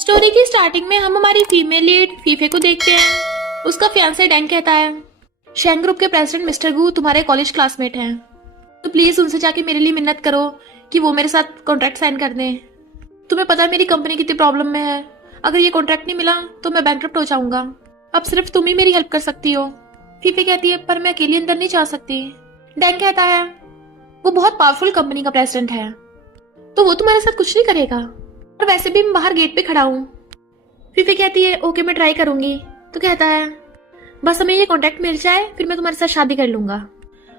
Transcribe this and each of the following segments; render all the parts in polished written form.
Story की starting में हम हमारी फीमेल लीड फीफे को देखते हैं। उसका फियांसे डैंग कहता है, शेंग ग्रुप के प्रेसिडेंट मिस्टर गू तुम्हारे कॉलेज क्लासमेट हैं, तो प्लीज उनसे जाके मेरे लिए मिन्नत करो कि वो मेरे साथ कॉन्ट्रैक्ट साइन कर दें। तुम्हें पता है मेरी कंपनी कितनी प्रॉब्लम में है, अगर ये कॉन्ट्रैक्ट नहीं मिला तो मैं बैंकरप्ट हो जाऊंगा। अब सिर्फ तुम ही मेरी हेल्प कर सकती हो। फीफे कहती है, पर मैं अकेली अंदर नहीं जा सकती। डैंग कहता है, वो बहुत पावरफुल कंपनी का प्रेसिडेंट है, तो वो तुम्हारे साथ कुछ नहीं करेगा, और वैसे भी मैं बाहर गेट पे खड़ा हूँ। फीफे कहती है, ओके मैं ट्राई करूंगी। तो कहता है, बस हमें ये कॉन्ट्रैक्ट मिल जाए फिर मैं तुम्हारे साथ शादी कर लूंगा।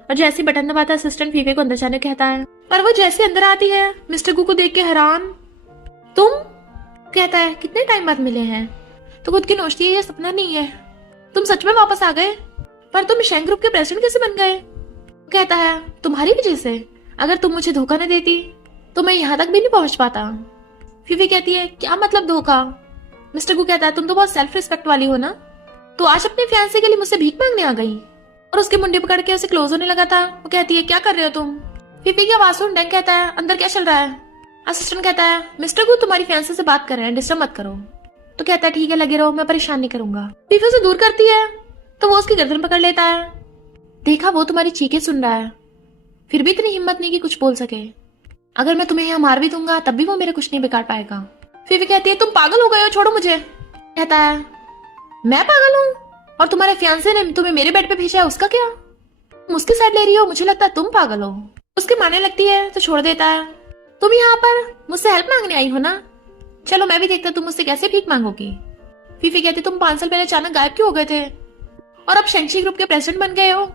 और जैसे बटन दबाता असिस्टेंट फीफे को अंदर जाने को कहता है, पर वो जैसे अंदर आती है मिस्टर गू को देख के हैरान। तुम? कहता है, कितने टाइम बाद मिले हैं। तो खुद की नोचती है, ये सपना नहीं है, तुम सच में वापस आ गए। पर तुम शेंग ग्रुप के प्रेसिडेंट कैसे बन गए? कहता है, तुम्हारी वजह से, अगर तुम मुझे धोखा न देती तो मैं यहाँ तक भी नहीं पहुंच पाता। फीफे कहती है, क्या मतलब धोखा? मिस्टर गू कहता है, तुम तो बहुत सेल्फ रिस्पेक्ट वाली हो ना, तो आज अपने फियांसे के लिए मुझसे भीख मांगने आ गई। और उसके मुंडे पकड़ के उसे क्लोज होने लगा था। वो कहती है, क्या कर रहे हो तुम? फीफे की आवाज सुन डैंग कहता है, अंदर क्या चल रहा है? असिस्टेंट कहता है, मिस्टर गू तुम्हारी फियांसे से बात कर रहे हैं, डिस्टर्ब मत करो। तो कहता है, ठीक है लगे रहो, मैं परेशान नहीं करूंगा। फीफे उसे दूर करती है तो वो उसकी गर्दन पकड़ लेता है। देखा, वो तुम्हारी चीखें सुन रहा है, फिर भी इतनी हिम्मत नहीं कि कुछ बोल सके। अगर मैं तुम्हें यहाँ मार भी दूंगा तब भी वो मेरा कुछ नहीं बिगाड़ पाएगा। फीफे कहती है, तुम पागल हो गए हो, छोड़ो मुझे। कहता है, मैं पागल हूँ और तुम्हारे फियांसे ने तुम्हें मेरे बेड पे भेजा है, उसका क्या? तुम उसकी साइड ले रही हो, मुझे लगता है तुम पागल हो। उसके मानने लगती है तो छोड़ देता है। तुम यहाँ पर मुझसे हेल्प मांगने आई हो ना, चलो मैं भी देखता तुम मुझसे कैसे भीख मांगोगी। फीफे कहती, तुम 5 साल पहले अचानक गायब क्यों हो गए थे और अब शेंगशी ग्रुप के प्रेसिडेंट बन गए हो,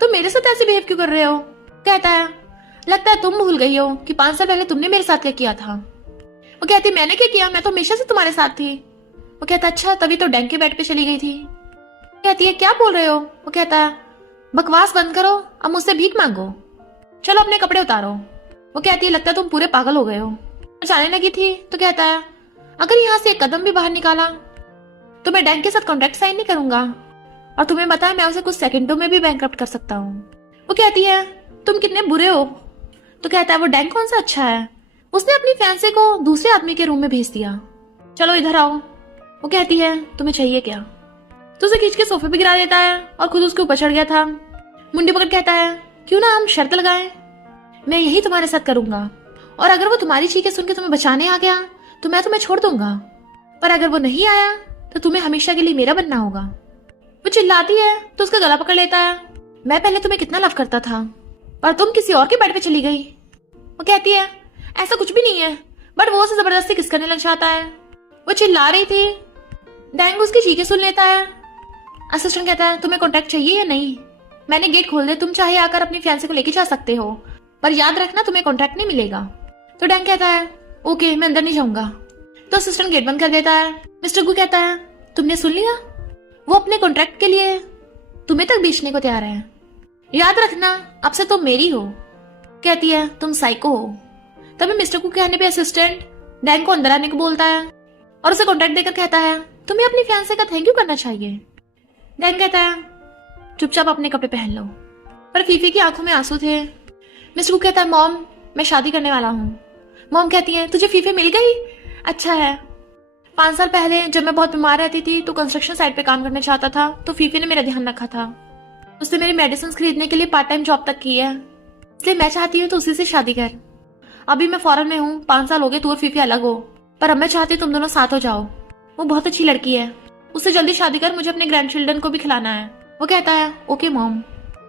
तुम मेरे साथ ऐसे बिहेव क्यों कर रहे हो? कहता है, लगता है तुम भूल गई हो कि 5 साल पहले तुमने मेरे साथ क्या किया था। वो कहती, मैंने क्या किया, मैं तो हमेशा से तुम्हारे साथ थी। वो कहता, अच्छा तभी तो डैंग के बेड पे चली गई थी। कहती है, क्या बोल रहे हो? वो कहता है, बकवास बंद करो, अब मुझसे भीख मांगो, चलो अपने कपड़े उतारो। वो कहती है, लगता है तुम पूरे पागल हो गए हो। जाने लगी थी तो कहता है, अगर यहाँ से एक कदम भी बाहर निकाला तो मैं डैंग के साथ कॉन्ट्रैक्ट साइन नहीं करूंगा, और तुम्हें पता है मैं उसे कुछ सेकंडों में भी बैंकरप्ट कर सकता हूँ। वो कहती है, तुम कितने बुरे हो। तो कहता है, वो डैंग कौन सा अच्छा है, उसने अपनी फैंसे को दूसरे आदमी के रूम में भेज दिया, चलो इधर आओ। वो कहती है, तुम्हें चाहिए क्या? तो उसे खींच के सोफे पे गिरा देता है और खुद उसके ऊपर चढ़ गया था। मुंडी पकड़ कहता है, क्यों ना हम शर्त लगाएं, मैं यही तुम्हारे साथ करूंगा, और अगर वो तुम्हारी चीखें सुन के तुम्हें बचाने आ गया तो मैं तुम्हें छोड़ दूंगा, पर अगर वो नहीं आया तो तुम्हें हमेशा के लिए मेरा बनना होगा। वो चिल्लाती है तो उसका गला पकड़ लेता है, मैं पहले तुम्हें कितना लव करता था और तुम किसी और के बेड पे चली गई। वो कहती है, ऐसा कुछ भी नहीं है, बट वो उसे जबरदस्ती किस करने लग जाता है। वो चिल्ला रही थी, डैंग उसकी चीखें सुन लेता है। असिस्टेंट कहता है, तुम्हें कॉन्ट्रैक्ट चाहिए या नहीं? मैंने गेट खोल दे, तुम चाहे आकर अपनी फियांसे को लेके जा सकते हो, पर याद रखना तुम्हें कॉन्ट्रैक्ट नहीं मिलेगा। तो डैंग कहता है, ओके मैं अंदर नहीं जाऊंगा। तो असिस्टेंट गेट बंद कर देता है। मिस्टर गू कहता है, तुमने सुन लिया, वो अपने कॉन्ट्रैक्ट के लिए तुम्हें तक बेचने को तैयार है, याद रखना अब से तुम मेरी हो। कहती है, तुम साइको हो। तभी मिस्टर गू के कहने पे असिस्टेंट डैंग को अंदर आने को बोलता है और उसे कॉन्ट्रैक्ट देकर कहता है, तुम्हें अपनी फियांसे का थैंक यू करना चाहिए। डैंग कहता है, चुपचाप अपने कपड़े पहन लो। पर फीफी की आंखों में आंसू थे। मिस्टर गू कहता है, मॉम मैं शादी करने वाला हूँ। मॉम कहती है, तुझे फीफे मिल गई, अच्छा है। 5 साल पहले जब मैं बहुत बीमार रहती थी तो कंस्ट्रक्शन साइट पे काम करना चाहता था, तो फीफे ने मेरा ध्यान रखा था, उसने मेरी मेडिसिन खरीदने के लिए पार्ट टाइम जॉब तक की है, इसलिए मैं चाहती हूँ तो उसी से शादी कर। अभी मैं फॉरेन में हूँ, 5 साल हो गए तू और फीफी अलग हो, पर अब मैं चाहती हूँ तुम दोनों साथ हो जाओ। वो बहुत अच्छी लड़की है, उससे जल्दी शादी कर, मुझे अपने ग्रैंड चिल्ड्रन को भी खिलाना है। वो कहता है, ओके मॉम।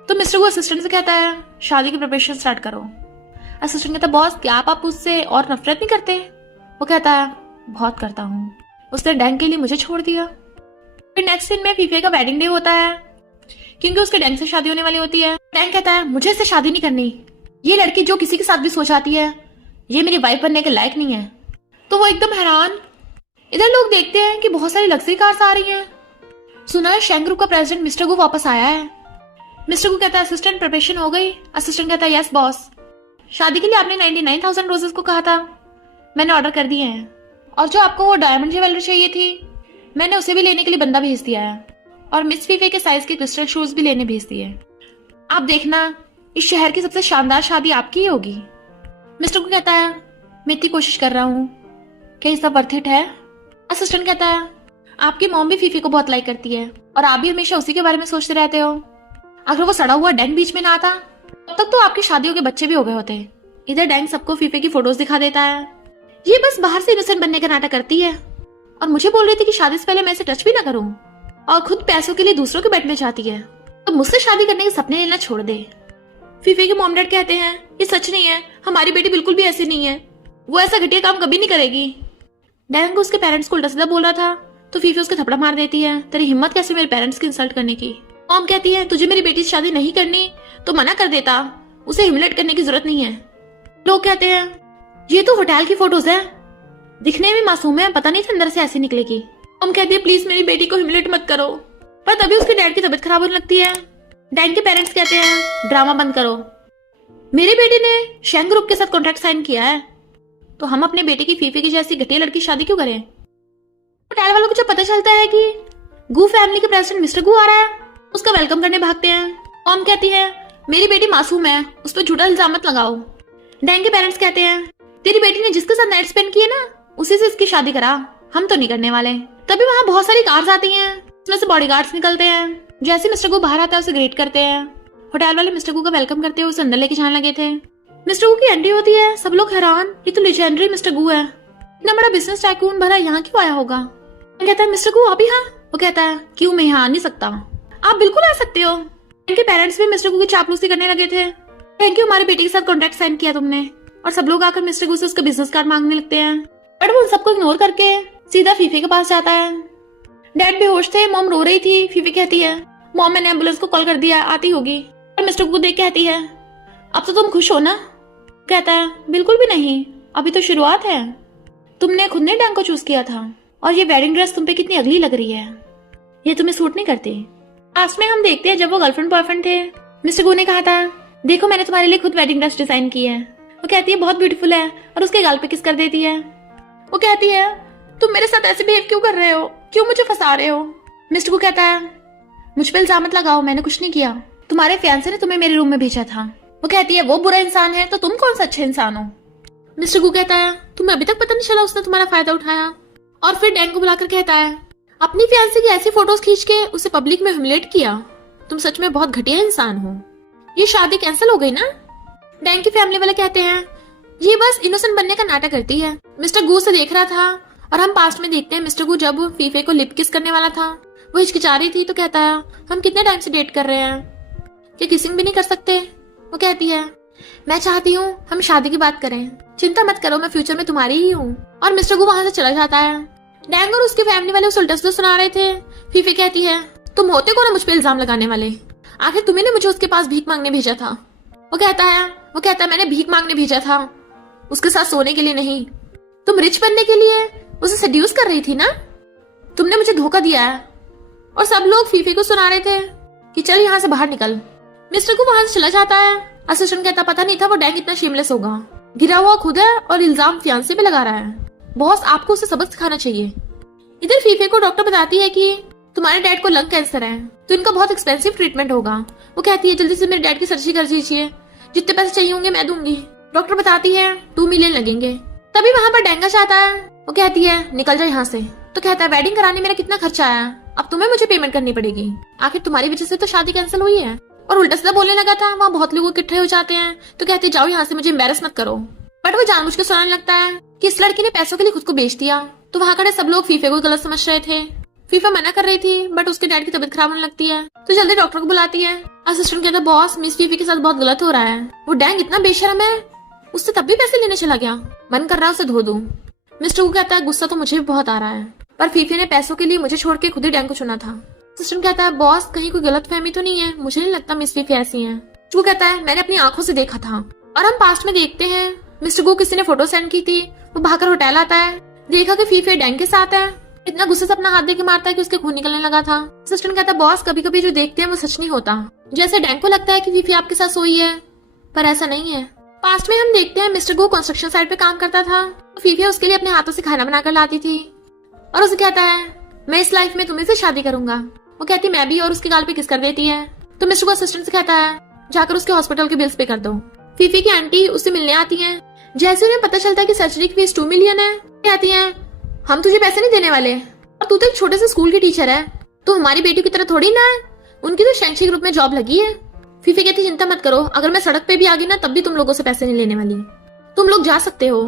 तो मिस्टर गू असिस्टेंट से कहता है, शादी की प्रिपरेशन स्टार्ट करो। असिस्टेंट कहता है, बॉस क्या आप उससे और नफरत नहीं करते? वो कहता है, बहुत करता हूँ, उसने डैंग के लिए मुझे छोड़ दिया। फिर नेक्स्ट दिन में फीफे का वेडिंग डे होता है, क्योंकि उसके डैंग से शादी होने वाली होती है। डैंग कहता है, मुझे इससे शादी नहीं करनी, ये लड़की जो किसी के साथ भी सो जाती है, ये मेरी वाइफ बनने के लायक नहीं है। तो वो एकदम हैरान। इधर लोग देखते हैं कि बहुत सारी लग्जरी कार्स आ रही हैं। सुना है शेंग ग्रुप का प्रेसिडेंट मिस्टर गू वापस आया है। मिस्टर गू कहता है, असिस्टेंट प्रिपरेशन हो गई? असिस्टेंट कहता है, यस बॉस। शादी के लिए आपने 99,000 रोजेस को कहा था, मैंने ऑर्डर कर दिए हैं, और जो आपको वो डायमंड ज्वेलरी चाहिए थी मैंने उसे भी लेने के लिए बंदा भेज दिया है, और मिस फीफे के साइज के क्रिस्टल शूज भी लेने भेज दिए। आप देखना इस शहर की सबसे शानदार शादी आपकी ही होगी। मिस्टर को कहता है, मैं इतनी कोशिश कर रहा हूँ, क्या ये सब वर्थ इट है? असिस्टेंट कहता है आपकी मॉम भी फीफी को बहुत लाइक करती है और आप भी हमेशा उसी के बारे में सोचते रहते हो। अगर वो सड़ा हुआ डैंग बीच में ना आता तब तक तो आपकी शादियों के बच्चे भी हो गए होते। इधर डैंग सबको फीफे की फोटोज दिखा देता है। ये बस बाहर से इनोसेंट बनने का नाटक करती है और मुझे बोल रही थी कि शादी से पहले मैं इसे टच भी ना करूं और खुद पैसों के लिए दूसरों के बेड में जाती है, तो मुझसे शादी करने के सपने लेना छोड़ दे। फीफे के मॉम डैड कहते हैं ये सच नहीं है, हमारी बेटी बिल्कुल भी ऐसी नहीं है, वो ऐसा घटिया काम कभी नहीं करेगी। डैंग उसके पेरेंट्स को उल्टा सीधा बोल रहा था तो फीफे उसके थपड़ा मार देती है, तेरी हिम्मत कैसे मेरे पेरेंट्स की इंसल्ट करने की। मॉम कहती है तुझे मेरी बेटी से शादी नहीं करनी तो मना कर देता, उसे ह्यूमिलेट करने की जरूरत नहीं है। लोग कहते हैं ये तो होटल की फोटोज है, दिखने में मासूम है, पता नहीं था अंदर से ऐसी निकलेगी। मॉम कहती है प्लीज मेरी बेटी को ह्यूमिलेट मत करो, पर तभी उसके डैड की तबीयत खराब होने लगती है। डैंग के पेरेंट्स कहते हैं ड्रामा बंद करो, मेरी बेटी ने शेंग ग्रुप के साथ कॉन्ट्रैक्ट साइन किया है, तो हम अपने बेटे की फीफे की जैसी घटिया लड़की शादी क्यों करें। होटल वालों को जब पता चलता है कि गू फैमिली के प्रेसिडेंट मिस्टर गू आ रहा है, उसका वेलकम करने भागते हैं। मॉम कहती है मेरी बेटी मासूम है, उस पर झूठा इल्जाम मत लगाओ। डैंग के पेरेंट्स कहते हैं तेरी बेटी ने जिसके साथ नाइट स्पेंड की है ना उसी से इसकी शादी करा, हम तो नहीं करने वाले। तभी वहाँ बहुत सारी कार्स आती हैं, उसमें से बॉडीगार्ड्स निकलते हैं। जैसे मिस्टर गू बाहर आता है उसे ग्रीट करते हैं। होटल वाले मिस्टर गू का वेलकम करते हुए उसे अंदर लेके जाने लगे थे। मिस्टर गू की एंट्री होती है, सब लोग हैरान, ये तो लेजेंडरी मिस्टर गू है, इतना बड़ा बिजनेस टाइकून भला यहाँ क्यों आया होगा। कहता है मिस्टर गू आप यहाँ। वो कहता है क्यों, मैं यहाँ आ नहीं सकता, आप बिल्कुल आ सकते हो। इनके पेरेंट्स भी मिस्टर गू की चापलूसी करने लगे थे। थैंक यू, हमारे बेटे के साथ कॉन्ट्रैक्ट साइन किया तुमने। और सब लोग आकर मिस्टर गू से उसका बिजनेस कार्ड मांगने लगते हैं, बट वो उन सबको इग्नोर करके सीधा फीफे के पास जाता है। डैड बेहोश थे, मॉम रो रही थी। फीफे कहती है मॉम मैंने एम्बुलेंस को कॉल कर दिया, आती होगी। और मिस्टर गू देख कहती है अब तो तुम खुश हो ना। कहता है बिल्कुल भी नहीं, अभी तो शुरुआत है, तुमने खुद ने डैंग को चूज किया था और ये वेडिंग ड्रेस तुम पे कितनी अगली लग रही है, ये तुम्हें सूट नहीं करती। लास्ट में हम देखते हैं जब वो गर्लफ्रेंड बॉयफ्रेंड थे, मिस्टर गू ने कहा था देखो मैंने तुम्हारे लिए खुद वेडिंग ड्रेस डिजाइन की है। वो कहती है बहुत ब्यूटीफुल है और उसके गाल पे किस कर देती है। वो कहती है तुम मेरे साथ ऐसे बिहेव क्यों कर रहे हो, क्यों मुझे फंसा रहे हो। मिस्टर गू कहता है मुझ पे इल्जाम मत लगाओ, मैंने कुछ नहीं किया, तुम्हारे फियांसे ने तुम्हें मेरे रूम में भेजा था। वो कहती है वो बुरा इंसान है तो तुम कौन सा अच्छे इंसान हो। मिस्टर गू कहता है तुम्हें अभी तक पता नहीं चला उसने तुम्हारा फायदा उठाया। और फिर डैंग को बुलाकर कहता है अपनी फियांसे की ऐसी फोटोज खींच के उसे पब्लिक में ह्यूमिलेट किया, तुम सच में बहुत घटिया इंसान हो, ये शादी कैंसिल हो गई ना। डैंग की फैमिली वाले कहते हैं ये बस इनोसेंट बनने का नाटक करती है, मिस्टर गू से देख रहा था। और हम पास्ट में देखते हैं मिस्टर गू जब फीफे को लिप किस करने वाला था, वो हिचकिचा रही थी तो कहता है हम कितने टाइम से डेट कर रहे हैं, क्या किसिंग भी नहीं कर सकते। वो कहती है मैं चाहती हूँ हम शादी की बात करें, चिंता मत करो मैं फ्यूचर में तुम्हारी ही हूँ। और मिस्टर गू वहां से चला जाता है। डैंग और उसके फैमिली वाले उसे उल्टा सीधा सुना रहे थे। फीफे कहती है तुम होते कौन मुझ पे इल्जाम लगाने वाले, आखिर तुम्ही ने मुझे उसके पास भीख मांगने भेजा था। वो कहता है मैंने भीख मांगने भेजा था, उसके साथ सोने के लिए नहीं, तुम रिच बनने के लिए उसे सेड्यूस कर रही थी ना, तुमने मुझे धोखा दिया है। और सब लोग फीफे को सुना रहे थे कि चल यहाँ से बाहर निकल। मिस्टर को वहां से चला जाता है। असिस्टेंट कहता पता नहीं था वो डैंग इतना शेमलेस होगा, गिरा हुआ खुद है और इल्जाम फियांसे पे लगा रहा है, बॉस आपको उसे सबक सिखाना चाहिए। इधर फीफे को डॉक्टर बताती है कि तुम्हारे डैड को लंग कैंसर है तो इनका बहुत एक्सपेंसिव ट्रीटमेंट होगा। वो कहती है जल्दी से मेरे डैड की सर्जरी कर दीजिए, जितने पैसे चाहिए होंगे मैं दूंगी। डॉक्टर बताती है 2 मिलियन लगेंगे। तभी वहां पर डैंगा चाहता है। वो कहती है निकल जाए यहाँ से। तो कहता है वेडिंग कराने मेरा कितना खर्चा आया, अब तुम्हें मुझे पेमेंट करनी पड़ेगी, आखिर तुम्हारी वजह से तो शादी कैंसिल हुई है। और उल्टा सीधा बोलने लगा था, वहाँ बहुत लोग इकट्ठे हो जाते हैं तो कहते जाओ यहाँ से, मुझे एम्बैरस मत करो। बट वो जानबूझ के सुनाने लगता है कि इस लड़की ने पैसों के लिए खुद को बेच दिया। तो वहाँ खड़े सब लोग फीफे को गलत समझ रहे थे। फीफा मना कर रही थी बट उसके डैड की तबीयत खराब होने लगती है तो जल्दी डॉक्टर को बुलाती है। असिस्टेंट कहता है बॉस मिस फीफी के साथ बहुत गलत हो रहा है, वो डैंग इतना बेशर्म है, उससे तब भी पैसे लेने चला गया, मन कर रहा है उसे धो दूं। मिस्टर को कहता है गुस्सा तो मुझे भी बहुत आ रहा है, पर फीफी ने पैसों के लिए मुझे छोड़ के खुद ही डैंग को चुना था। असिस्टेंट कहता है बॉस कहीं कोई गलत फहमी तो नहीं है, मुझे नहीं लगता मिस फीफी ऐसी है। वो कहता है मैंने अपनी आंखों से देखा था। और हम पास्ट में देखते हैं मिस्टर को किसी ने फोटो सेंड की थी, वो भागकर होटल आता है, देखा कि फीफी डैंग के साथ है, इतना गुस्से से अपना हाथ देके मारता है कि उसके खून निकलने लगा था। असिस्टेंट कहता है बॉस कभी कभी जो देखते हैं वो सच नहीं होता, जैसे डैंग को लगता है कि फीफी आपके साथ सोई है पर ऐसा नहीं है। पास्ट में हम देखते हैं मिस्टर गो कंस्ट्रक्शन साइट पे काम करता था, तो फीफी उसके लिए अपने हाथों से खाना बनाकर लाती थी और उसे कहता है मैं इस लाइफ में तुम्हें से शादी करूंगा। वो कहती मैं भी, और उसके गाल पे किस कर देती है। तो मिस्टर को असिस्टेंट से कहता है जाकर उसके हॉस्पिटल के बिल्स पे कर दो। फीफी की आंटी उससे मिलने आती है। जैसे उन्हें पता चलता है कि सर्जरी की फीस 2 मिलियन है, आती है हम तुझे पैसे नहीं देने वाले, और तू तो एक छोटे से स्कूल की टीचर है, तो हमारी बेटी की तरह थोड़ी ना है। उनकी तो शैंक्षी ग्रुप में जॉब लगी है। फीफे कहती चिंता मत करो, अगर मैं सड़क पे भी आ गई ना तब भी तुम लोगों से पैसे नहीं लेने वाली, तुम लोग जा सकते हो।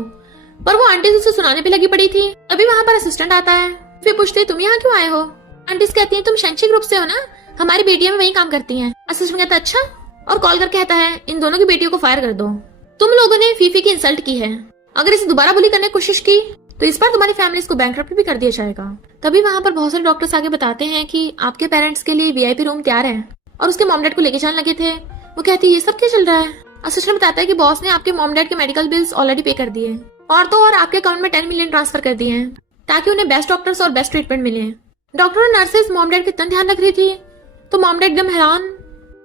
पर वो आंटी उसे सुनाने पे लगी पड़ी थी। तभी वहां पर असिस्टेंट आता है। फिर पूछते तुम यहाँ क्यों आए हो? आंटी कहती है तुम शैंक्षी ग्रुप से हो ना, हमारी बेटियां में वही काम करती हैं। असिस्टेंट कहता अच्छा, और कॉल करके कहता है इन दोनों की बेटियों को फायर कर दो। तुम लोगों ने फीफी की इंसल्ट की है, अगर इसे दोबारा बुली करने की कोशिश की तो इस बार तुम्हारी फैमिली को बैंकरप्ट भी कर दिया जाएगा। तभी वहां पर बहुत सारे डॉक्टर्स आगे बताते हैं कि आपके पेरेंट्स के लिए वीआईपी रूम तैयार है, और उसके मॉम डैड को लेके जाने लगे थे। वो कहती है ये सब क्या चल रहा है? असिस्टेंट बताता है कि बॉस ने आपके मॉम डैड के मेडिकल बिल्स ऑलरेडी पे कर दिए, और तो और आपके अकाउंट में 10 मिलियन ट्रांसफर कर दिए हैं ताकि उन्हें बेस्ट डॉक्टर्स और बेस्ट ट्रीटमेंट मिले। डॉक्टर और नर्सेज मॉम डैड का इतना ध्यान रख रही थी, तो मॉम डैड एकदम हैरान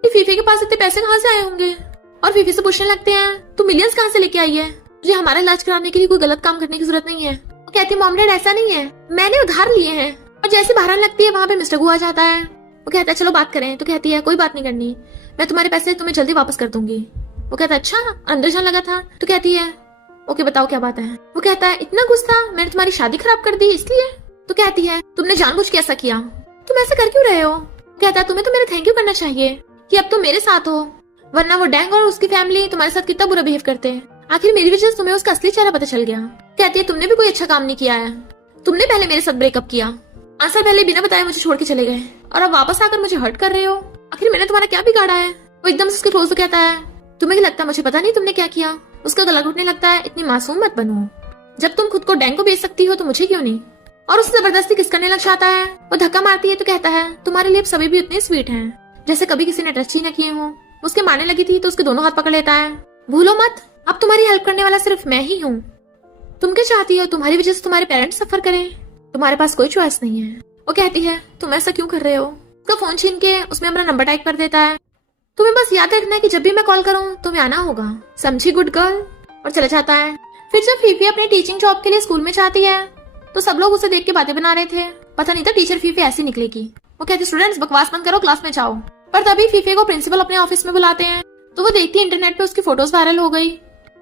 कि फीफी के पास इतने पैसे कहाँ से आए होंगे, और फीफी से पूछने लगते हैं तू मिलियंस कहाँ से लेके आई है, तुझे हमारा इलाज कराने के लिए कोई गलत काम करने की जरूरत नहीं है। वो कहती है मॉम डैड ऐसा नहीं है, मैंने उधार लिए हैं। और जैसे बाहर लगती है वहां पे मिस्टर गू आ जाता है। वो कहता है चलो बात करें, तो कहती है कोई बात नहीं करनी, मैं तुम्हारे पैसे तुम्हें जल्दी वापस कर दूंगी। वो कहता है अच्छा, अंदर जाने लगा था। तो कहती है ओके बताओ क्या बात है। वो कहता है इतना गुस्सा, मैंने तुम्हारी शादी खराब कर दी इसलिए। तो कहती है तुमने जानबूझ के ऐसा किया, तुम ऐसा कर क्यों रहे हो? कहता है तुम्हें तो मेरा थैंक यू करना चाहिए कि अब तुम मेरे साथ हो, वरना वो डैंग और उसकी फैमिली तुम्हारे साथ कितना बुरा बिहेव करते हैं। आखिर मेरी वजह से तुम्हें उसका असली चेहरा पता चल गया। कहती है तुमने भी कोई अच्छा काम नहीं किया है, तुमने पहले मेरे साथ ब्रेकअप किया, 5 साल पहले बिना बताए मुझे छोड़ के चले गए, और अब वापस आकर मुझे हर्ट कर रहे हो। आखिर मैंने तुम्हारा क्या बिगाड़ा है? वो एकदम से उसके क्लोज हो कहता है तुम्हें क्या लगता है मुझे पता नहीं तुमने क्या किया? उसका गला घुटने लगता है इतनी मासूम मत बनो, जब तुम खुद को डैंग को बेच सकती हो तो मुझे क्यों नहीं? और उसे जबरदस्ती किस करने लग जाता है। वो धक्का मारती है तो कहता है तुम्हारे लिप्स अभी भी उतने स्वीट हैं जैसे कभी किसी ने टच ही न किए हो। उसके मारने लगी थी तो उसके दोनों हाथ पकड़ लेता है। भूलो मत, अब तुम्हारी हेल्प करने वाला सिर्फ मैं ही हूँ। तुम क्या चाहती हो तुम्हारी वजह से तुम्हारे पेरेंट्स सफर करें? तुम्हारे पास कोई चॉइस नहीं है। वो कहती है तुम ऐसा क्यों कर रहे हो? उसका फोन छीन के उसमें अपना नंबर टाइप कर देता है। तुम्हें बस याद रखना है कि जब भी मैं कॉल करूँ तुम्हें आना होगा, समझी गुड गर्ल? और चला जाता है। फिर जब फीफी अपनी टीचिंग जॉब के लिए स्कूल में जाती है तो सब लोग उसे देख के बातें बना रहे थे। पता नहीं था टीचर फीफी ऐसी निकलेगी। वो कहती स्टूडेंट्स बकवास बंद करो, क्लास में जाओ। पर तभी फीफी को प्रिंसिपल अपने ऑफिस में बुलाते हैं, तो वो देखती है इंटरनेट पे उसकी फोटोज वायरल हो गई।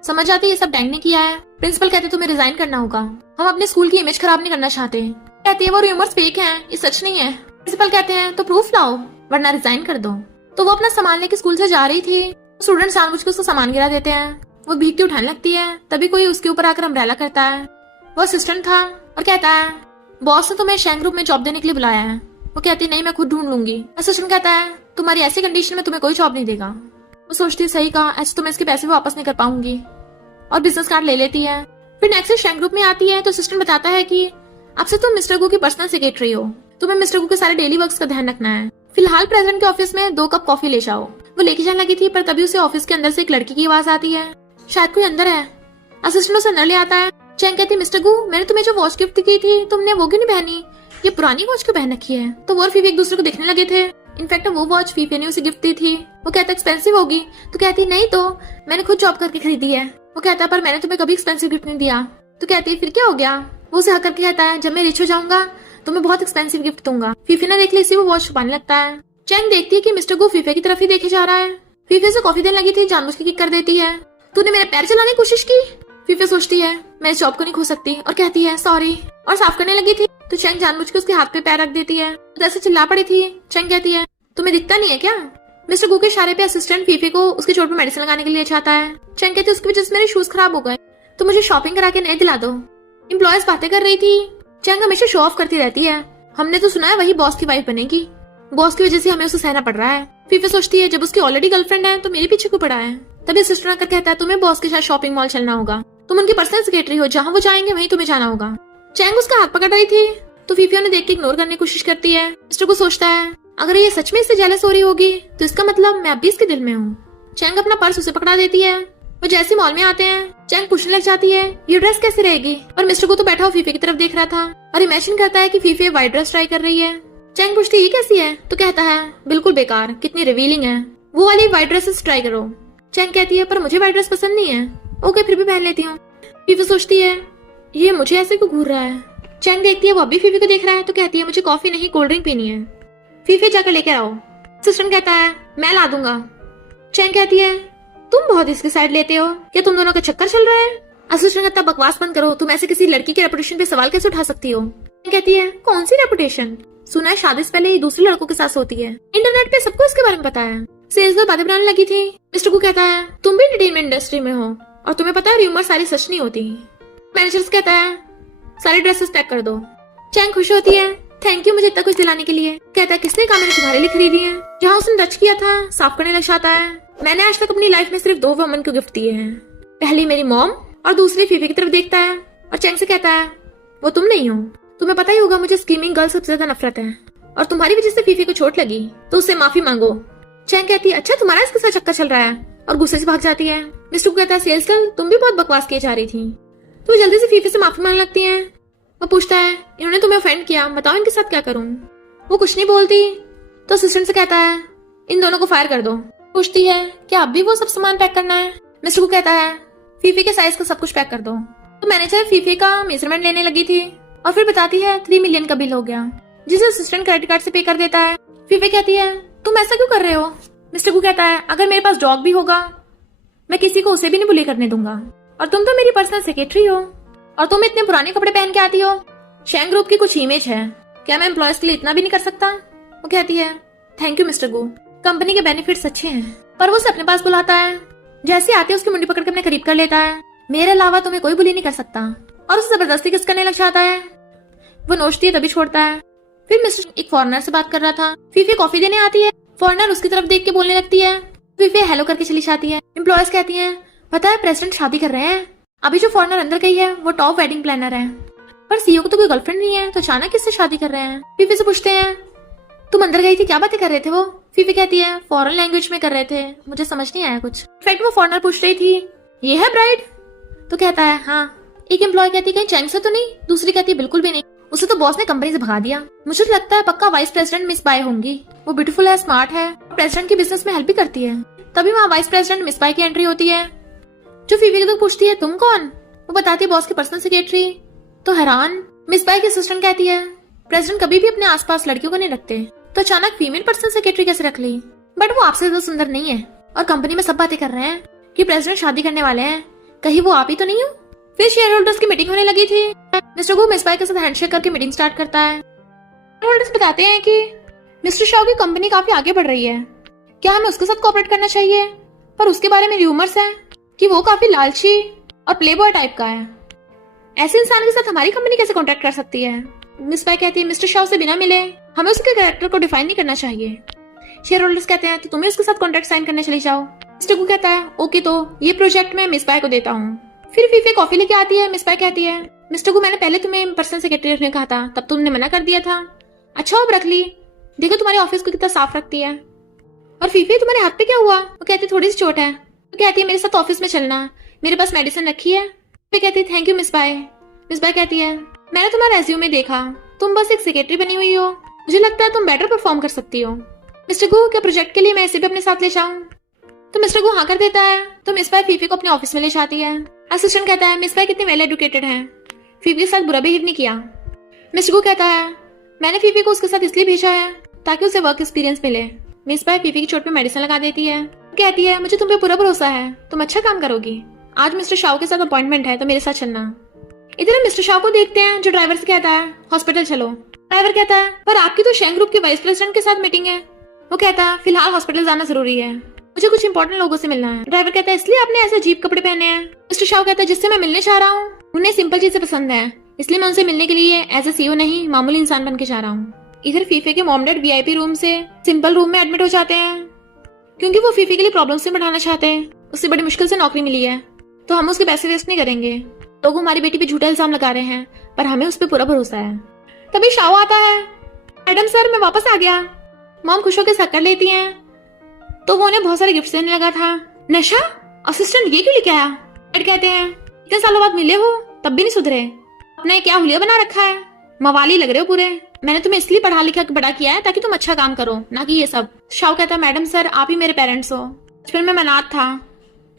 समझ जाती है ये सब डैंग ने किया है। प्रिंसिपल कहते तुम्हें रिजाइन करना होगा, हम अपने स्कूल की इमेज खराब नहीं करना चाहते। कहती है वो रूमर्स फेक हैं, ये सच नहीं है। प्रिंसिपल कहते हैं तो प्रूफ लाओ वरना रिजाइन कर दो। तो वो अपना सामान लेके स्कूल से जा रही थी, स्टूडेंट जानबूझ के उसका सामान गिरा देते हैं। वो भीग के उठाने लगती है, तभी कोई उसके ऊपर आकर अम्ब्रेला करता है। वो असिस्टेंट था और कहता है बॉस ने तुम्हें शैंग ग्रुप में जॉब देने के लिए बुलाया है। वो कहती है नहीं मैं खुद ढूंढ लूंगी। असिस्टेंट कहता है तुम्हारी ऐसी कंडीशन में तुम्हें कोई जॉब नहीं देगा। वो सोचती है सही कहा, ऐसे तो मैं इसके पैसे वापस नहीं कर पाऊंगी, और बिजनेस कार्ड ले लेती है। फिर नेक्स्ट शैंग ग्रुप में आती है तो असिस्टेंट बताता है कि अब से तुम मिस्टर गू की पर्सनल सेक्रेटरी हो, तुम्हें मिस्टर गू के सारे डेली वर्क्स का ध्यान रखना है। फिलहाल प्रेसिडेंट के ऑफिस में 2 कप कॉफी ले जाओ। वो लेके जाने लगी थी पर तभी उसे ऑफिस के अंदर से एक लड़की की आवाज आती है, शायद कोई अंदर है। असिस्टेंट उसे अंदर ले आता है। चैंग कहती मिस्टर गू मैंने तुम्हें जो वॉच गिफ्ट की थी तुमने वो क्यों नहीं पहनी, ये पुरानी वॉच क्यों पहन रखी है? तो वो और फीफी एक दूसरे को देखने लगे थे। इनफैक्ट वो वॉच फीफी ने उसे गिफ्ट दी थी। वो कहता एक्सपेंसिव होगी, तो कहती नहीं तो मैंने खुद जॉब करके खरीदी है। वो कहता पर मैंने तुम्हें कभी एक्सपेंसिव गिफ्ट नहीं दिया। तो कहती फिर क्या हो गया? वो उसे हक करके कहता है जब मैं रिच हो जाऊंगा तो मैं बहुत एक्सपेंसिव गिफ्ट दूंगा। फीफी ने देख ली इसी वो वॉच छुपाने लगता है। चैंग देखती है कि मिस्टर गू फीफे की तरफ ही देखे जा रहा है। फीफे से कॉफी देने लगी थी, जानबूझ के किक कर देती है। तूने मेरे पैर चलाने की कोशिश की। फीफे सोचती है मैं इस जॉब को नहीं खो सकती और कहती है सॉरी, और साफ करने लगी थी तो चैंग जानबूझ के उसके हाथ पे पैर रख देती है। तो ऐसे चिल्ला पड़ी थी। चैंग कहती है तुम्हें दिखता नहीं है क्या? मिस्टर गू के इशारे पे असिस्टेंट फीफे को उसके चोट पे मेडिसिन लगाने के लिए चाहता है। चैंग कहती है उसकी वजह से मेरे शूज खराब हो गए, तो मुझे शॉपिंग करा के नए दिला दो। एम्प्लॉयज बातें कर रही थी। चैंग हमेशा शो ऑफ करती रहती है, हमने तो सुना है वही बॉस की वाइफ बनेगी, बॉस की वजह से हमें उसे सहना पड़ रहा है। फीफे सोचती है जब उसकी ऑलरेडी गर्लफ्रेंड है तो मेरे पीछे क्यों पड़ा है। तभी असिस्टेंट आकर कहता है तुम्हें बॉस के साथ शॉपिंग मॉल चलना होगा, तुम उनकी पर्सनल सेक्रेटरी हो, जहाँ वो जाएंगे वहीं तुम्हें जाना होगा। चैंग उसका हाथ पकड़ रही थी तो फीफी उन्हें देख के इग्नोर करने की कोशिश करती है। मिस्टर को सोचता है अगर ये सच में इससे जेलस हो रही होगी तो इसका मतलब मैं अब भी इसके दिल में हूँ। चैंग अपना पर्स उसे पकड़ा देती है। वो जैसे मॉल में आते हैं चैंग पूछने लग जाती है ये ड्रेस कैसे रहेगी, और मिस्टर को तो बैठा हुआ फीफे की तरफ देख रहा था और इमेजिन करता है कि फीफे व्हाइट ड्रेस ट्राई कर रही है। चैंग पूछती ये कैसी है, तो कहता है बिल्कुल बेकार, कितनी रिवीलिंग है, वो वाली व्हाइट ड्रेसेस ट्राई करो। चैंग कहती है पर मुझे व्हाइट ड्रेस पसंद नहीं है। ओके फिर भी पहन लेती हूँ। फीफे सोचती है ये मुझे ऐसे क्यों घूर रहा है। चैंग देखती है वो अभी फीफे को देख रहा है तो कहती है मुझे कॉफी नहीं कोल्ड ड्रिंक पीनी है, फीफे जाकर लेकर आओ। असिस्टेंट कहता है मैं ला दूंगा। चैंग कहती है तुम बहुत इसकी साइड लेते हो, क्या तुम दोनों का चक्कर चल रहा है? असिस्टेंट कहता बकवास बंद करो, तुम ऐसे किसी लड़की की रेपुटेशन पे सवाल कैसे उठा सकती हो? कहती है कौन सी रेपुटेशन? सुना है शादी से पहले ये दूसरे लड़कों के साथ सोती है, इंटरनेट पे सबको इसके बारे में पता है। सेल्स गर्ल बातें बनाने लगी थी। मिस्टर गू कहता है तुम भी एंटरटेनमेंट इंडस्ट्री में हो और तुम्हें पता है र्यूमर सारी सच नहीं होती। मैनेजर कहता है सारी ड्रेसेस पैक कर दो। चैंग खुश होती है, थैंक यू मुझे इतना कुछ दिलाने के लिए। कहता है किसने कहा मैंने तुम्हारे लिए खरीदी है? जहाँ उसने टच किया था साफ करने लग जाता है। मैंने आज तक अपनी लाइफ में सिर्फ 2 वुमन को गिफ्ट दिए हैं, पहली मेरी मॉम और दूसरी फीफी की तरफ देखता है और चैंग से कहता है वो तुम नहीं हो, तुम्हें पता ही होगा मुझे स्कीमिंग गर्ल सबसे ज्यादा नफरत है और तुम्हारी वजह से फीफी को चोट लगी तो उससे माफी मांगो। चैंग कहती है अच्छा तुम्हारा इसके साथ चक्कर चल रहा है और गुस्से से भाग जाती है। मिस्टर को कहता है सेल्स गर्ल तुम भी बहुत बकवास किए जा रही थी। तो जल्दी से फीफी से माफी मांगने लगती है। वो पूछता है इन्होंने तुम्हें ऑफेंड किया, बताओ इनके साथ क्या करूं? वो कुछ नहीं बोलती तो असिस्टेंट से कहता है इन दोनों को फायर कर दो। पूछती है क्या अब भी वो सब सामान पैक करना है? मिस्टर को कहता है फीफी के साइज का सब कुछ पैक कर दो। तो मैनेजर फीफी का मेजरमेंट लेने लगी थी और फिर बताती है 3 मिलियन का बिल हो गया जिसे असिस्टेंट क्रेडिट कार्ड से पे कर देता है। फीफी कहती है तुम ऐसा क्यों कर रहे हो? मिस्टर को कहता है अगर मेरे पास डॉग भी होगा मैं किसी को उसे भी नहीं बुली करने दूंगा और तुम तो मेरी पर्सनल सेक्रेटरी हो और तुम इतने पुराने कपड़े पहन के आती हो। शैंग ग्रुप की कुछ इमेज है, क्या मैं एम्प्लॉयज के लिए इतना भी नहीं कर सकता? वो कहती है थैंक यू मिस्टर गू, कंपनी के बेनिफिट्स अच्छे हैं। पर वो उसे अपने पास बुलाता है, जैसे आते उसकी मुंडी पकड़ के अपने करीब कर लेता है। मेरे अलावा तुम्हें कोई बुली नहीं कर सकता और उसे जबरदस्ती किस करने लग जाता है। वो नोचती है तभी छोड़ता है। फिर मिस्टर एक फॉरेनर से बात कर रहा था। फीफी कॉफी देने आती है, फॉरेनर उसकी तरफ देख के बोलने लगती है। फीफी हेलो करके चली जाती है। एम्प्लॉयज कहती हैं पता है प्रेसिडेंट शादी कर रहे हैं, अभी जो फॉरेनर अंदर गई है वो टॉप वेडिंग प्लानर है पर सीईओ को तो कोई गर्लफ्रेंड नहीं है तो अचानक किससे शादी कर रहे हैं? फीफी से पूछते हैं तुम अंदर गई थी क्या बातें कर रहे थे? वो फीफी कहती है फॉरेन लैंग्वेज में कर रहे थे, मुझे समझ नहीं आया कुछ। इनफैक्ट वो फॉरेनर पूछ रही थी ये है ब्राइड? तो कहता है हाँ। एक एम्प्लॉय कहती है कहीं चैंग से तो नहीं? दूसरी कहती है बिल्कुल भी नहीं, उसे तो बॉस ने कंपनी से भगा दिया। मुझे तो लगता है पक्का वाइस प्रेसिडेंट मिस बाय होंगी, वो ब्यूटीफुल है, स्मार्ट है, प्रेसिडेंट की बिजनेस में हेल्प भी करती है। तभी वहाँ वाइस प्रेसिडेंट मिस बाय की एंट्री होती है जो फीफी को पूछती है तुम कौन? वो बताती है बॉस की पर्सनल सेक्रेटरी। तो हैरान मिस बाय की असिस्टेंट कहती है प्रेसिडेंट कभी भी अपने आसपास लड़कियों को नहीं रखते तो अचानक फीमेल पर्सनल सेक्रेटरी कैसे रख ली? बट वो आपसे तो सुंदर नहीं है और कंपनी में सब बातें कर रहे हैं कि प्रेसिडेंट शादी करने वाले हैं, कहीं वो आप ही तो नहीं हो? फिर शेयर होल्डर्स की मीटिंग होने लगी थी। मिस्टर गू मिस बाय के साथ हैंडशेक करके मीटिंग स्टार्ट करता है। शेयर होल्डर्स बताते हैं कि मिस्टर शाओ की कंपनी काफी आगे बढ़ रही है, क्या हमें उसके साथ कोऑपरेट करना चाहिए? पर उसके बारे में रूमर्स हैं कि वो काफी लालची और प्लेबॉय टाइप का है, ऐसे इंसान के साथ हमारी कंपनी कैसे कॉन्टेक्ट कर सकती है? मिस बाय कहती है मिस्टर शाओ से बिना मिले हमें उसके कैरेक्टर को डिफाइन नहीं करना चाहिए। शेयर होल्डर्स कहते हैं तो तुम्हें उसके साथ कॉन्ट्रैक्ट साइन करने चली जाओ। मिस्टर गू कहता है ओके तो ये प्रोजेक्ट मैं मिस बाय को देता हूँ। फिर फीफी कॉफी लेके आती है। मिस बाय कहती है मिस्टर गू मैंने पहले तुम्हें पर्सनल सेक्रेटरी रखने कहा था, तब तुमने मना कर दिया था। अच्छा अब रख ली, देखो तुम्हारे ऑफिस को कितना साफ रखती है। और फीफी तुम्हारे हाथ पे क्या हुआ? वो कहती है थोड़ी सी चोट है। वो कहती है मेरे साथ ऑफिस में चलना, मेरे पास मेडिसिन रखी है। वो कहती है थैंक यू मिस बाय। मिस बाय कहती है मैंने तुम्हारा रेज्यूमे देखा, तुम बस एक सेक्रेटरी बनी हुई हो, मुझे लगता है तुम बेटर परफॉर्म कर सकती हो। मिस्टर गू क्या प्रोजेक्ट के लिए मैं इसे भी अपने साथ ले जाऊं? तो मिस्टर गू हाँ कर देता है। तो मिस बाय फीफी को अपने ऑफिस में ले जाती है। असिस्टेंट कहता है मिस बाय कितनी वेल एजुकेटेड है, फीफी के साथ बुरा बिहेव नहीं किया। मिस्टर गू कहता है मैंने फीफी को उसके साथ इसलिए भेजा है ताकि उसे वर्क एक्सपीरियंस मिले। मिस बाय फीफी की चोट पे मेडिसिन लगा देती है। कहती है मुझे तुम पे पूरा भरोसा है, तुम अच्छा काम करोगी। आज मिस्टर शाओ के साथ अपॉइंटमेंट है तो मेरे साथ चलना। इधर हम मिस्टर शाओ को देखते हैं जो ड्राइवर से कहता है हॉस्पिटल चलो। ड्राइवर कहता है पर आपकी तो शैंग ग्रुप के वाइस प्रेसिडेंट के साथ मीटिंग है। वो कहता है फिलहाल हॉस्पिटल जाना जरूरी है, मुझे कुछ इंपॉर्टेंट लोगों से मिलना है। ड्राइवर कहता है इसलिए आपने ऐसे अजीब कपड़े पहने हैं? मिस्टर शाओ कहता है जिससे मैं मिलने चाह रहा हूँ उन्हें सिंपल चीजें पसंद है, इसलिए मैं उनसे मिलने के लिए एज ए सीईओ नहीं मामूली इंसान बन के जा रहा हूँ। इधर फीफी के मॉम डैड वीआईपी रूम से सिंपल रूम में एडमिट हो जाते हैं क्योंकि वो फीफी के लिए प्रॉब्लम से बढ़ाना चाहते हैं। उससे बड़ी मुश्किल से नौकरी मिली है तो हम उसके पैसे वेस्ट नहीं करेंगे। लोग हमारी बेटी पे झूठा इल्जाम लगा रहे हैं पर हमें उस पर पूरा भरोसा है। तभी शाओ आता है, मैडम सर मैं वापस आ गया। मॉम खुश होकर शक्कर लेती हैं तो वो उन्हें बहुत सारे गिफ्ट देने लगा था। नशा असिस्टेंट ये क्यों लेके आया? डैड कहते हैं इतने सालों बाद मिले हो तब भी नहीं सुधरे, अपने क्या हुलिया बना रखा है, मवाली लग रहे हो पूरे। मैंने तुम्हें इसलिए पढ़ा लिखा बड़ा किया है ताकि तुम अच्छा काम करो, ना कि ये सब। शाओ कहता है मैडम सर आप ही मेरे पेरेंट्स हो, बचपन में मैं अनाथ था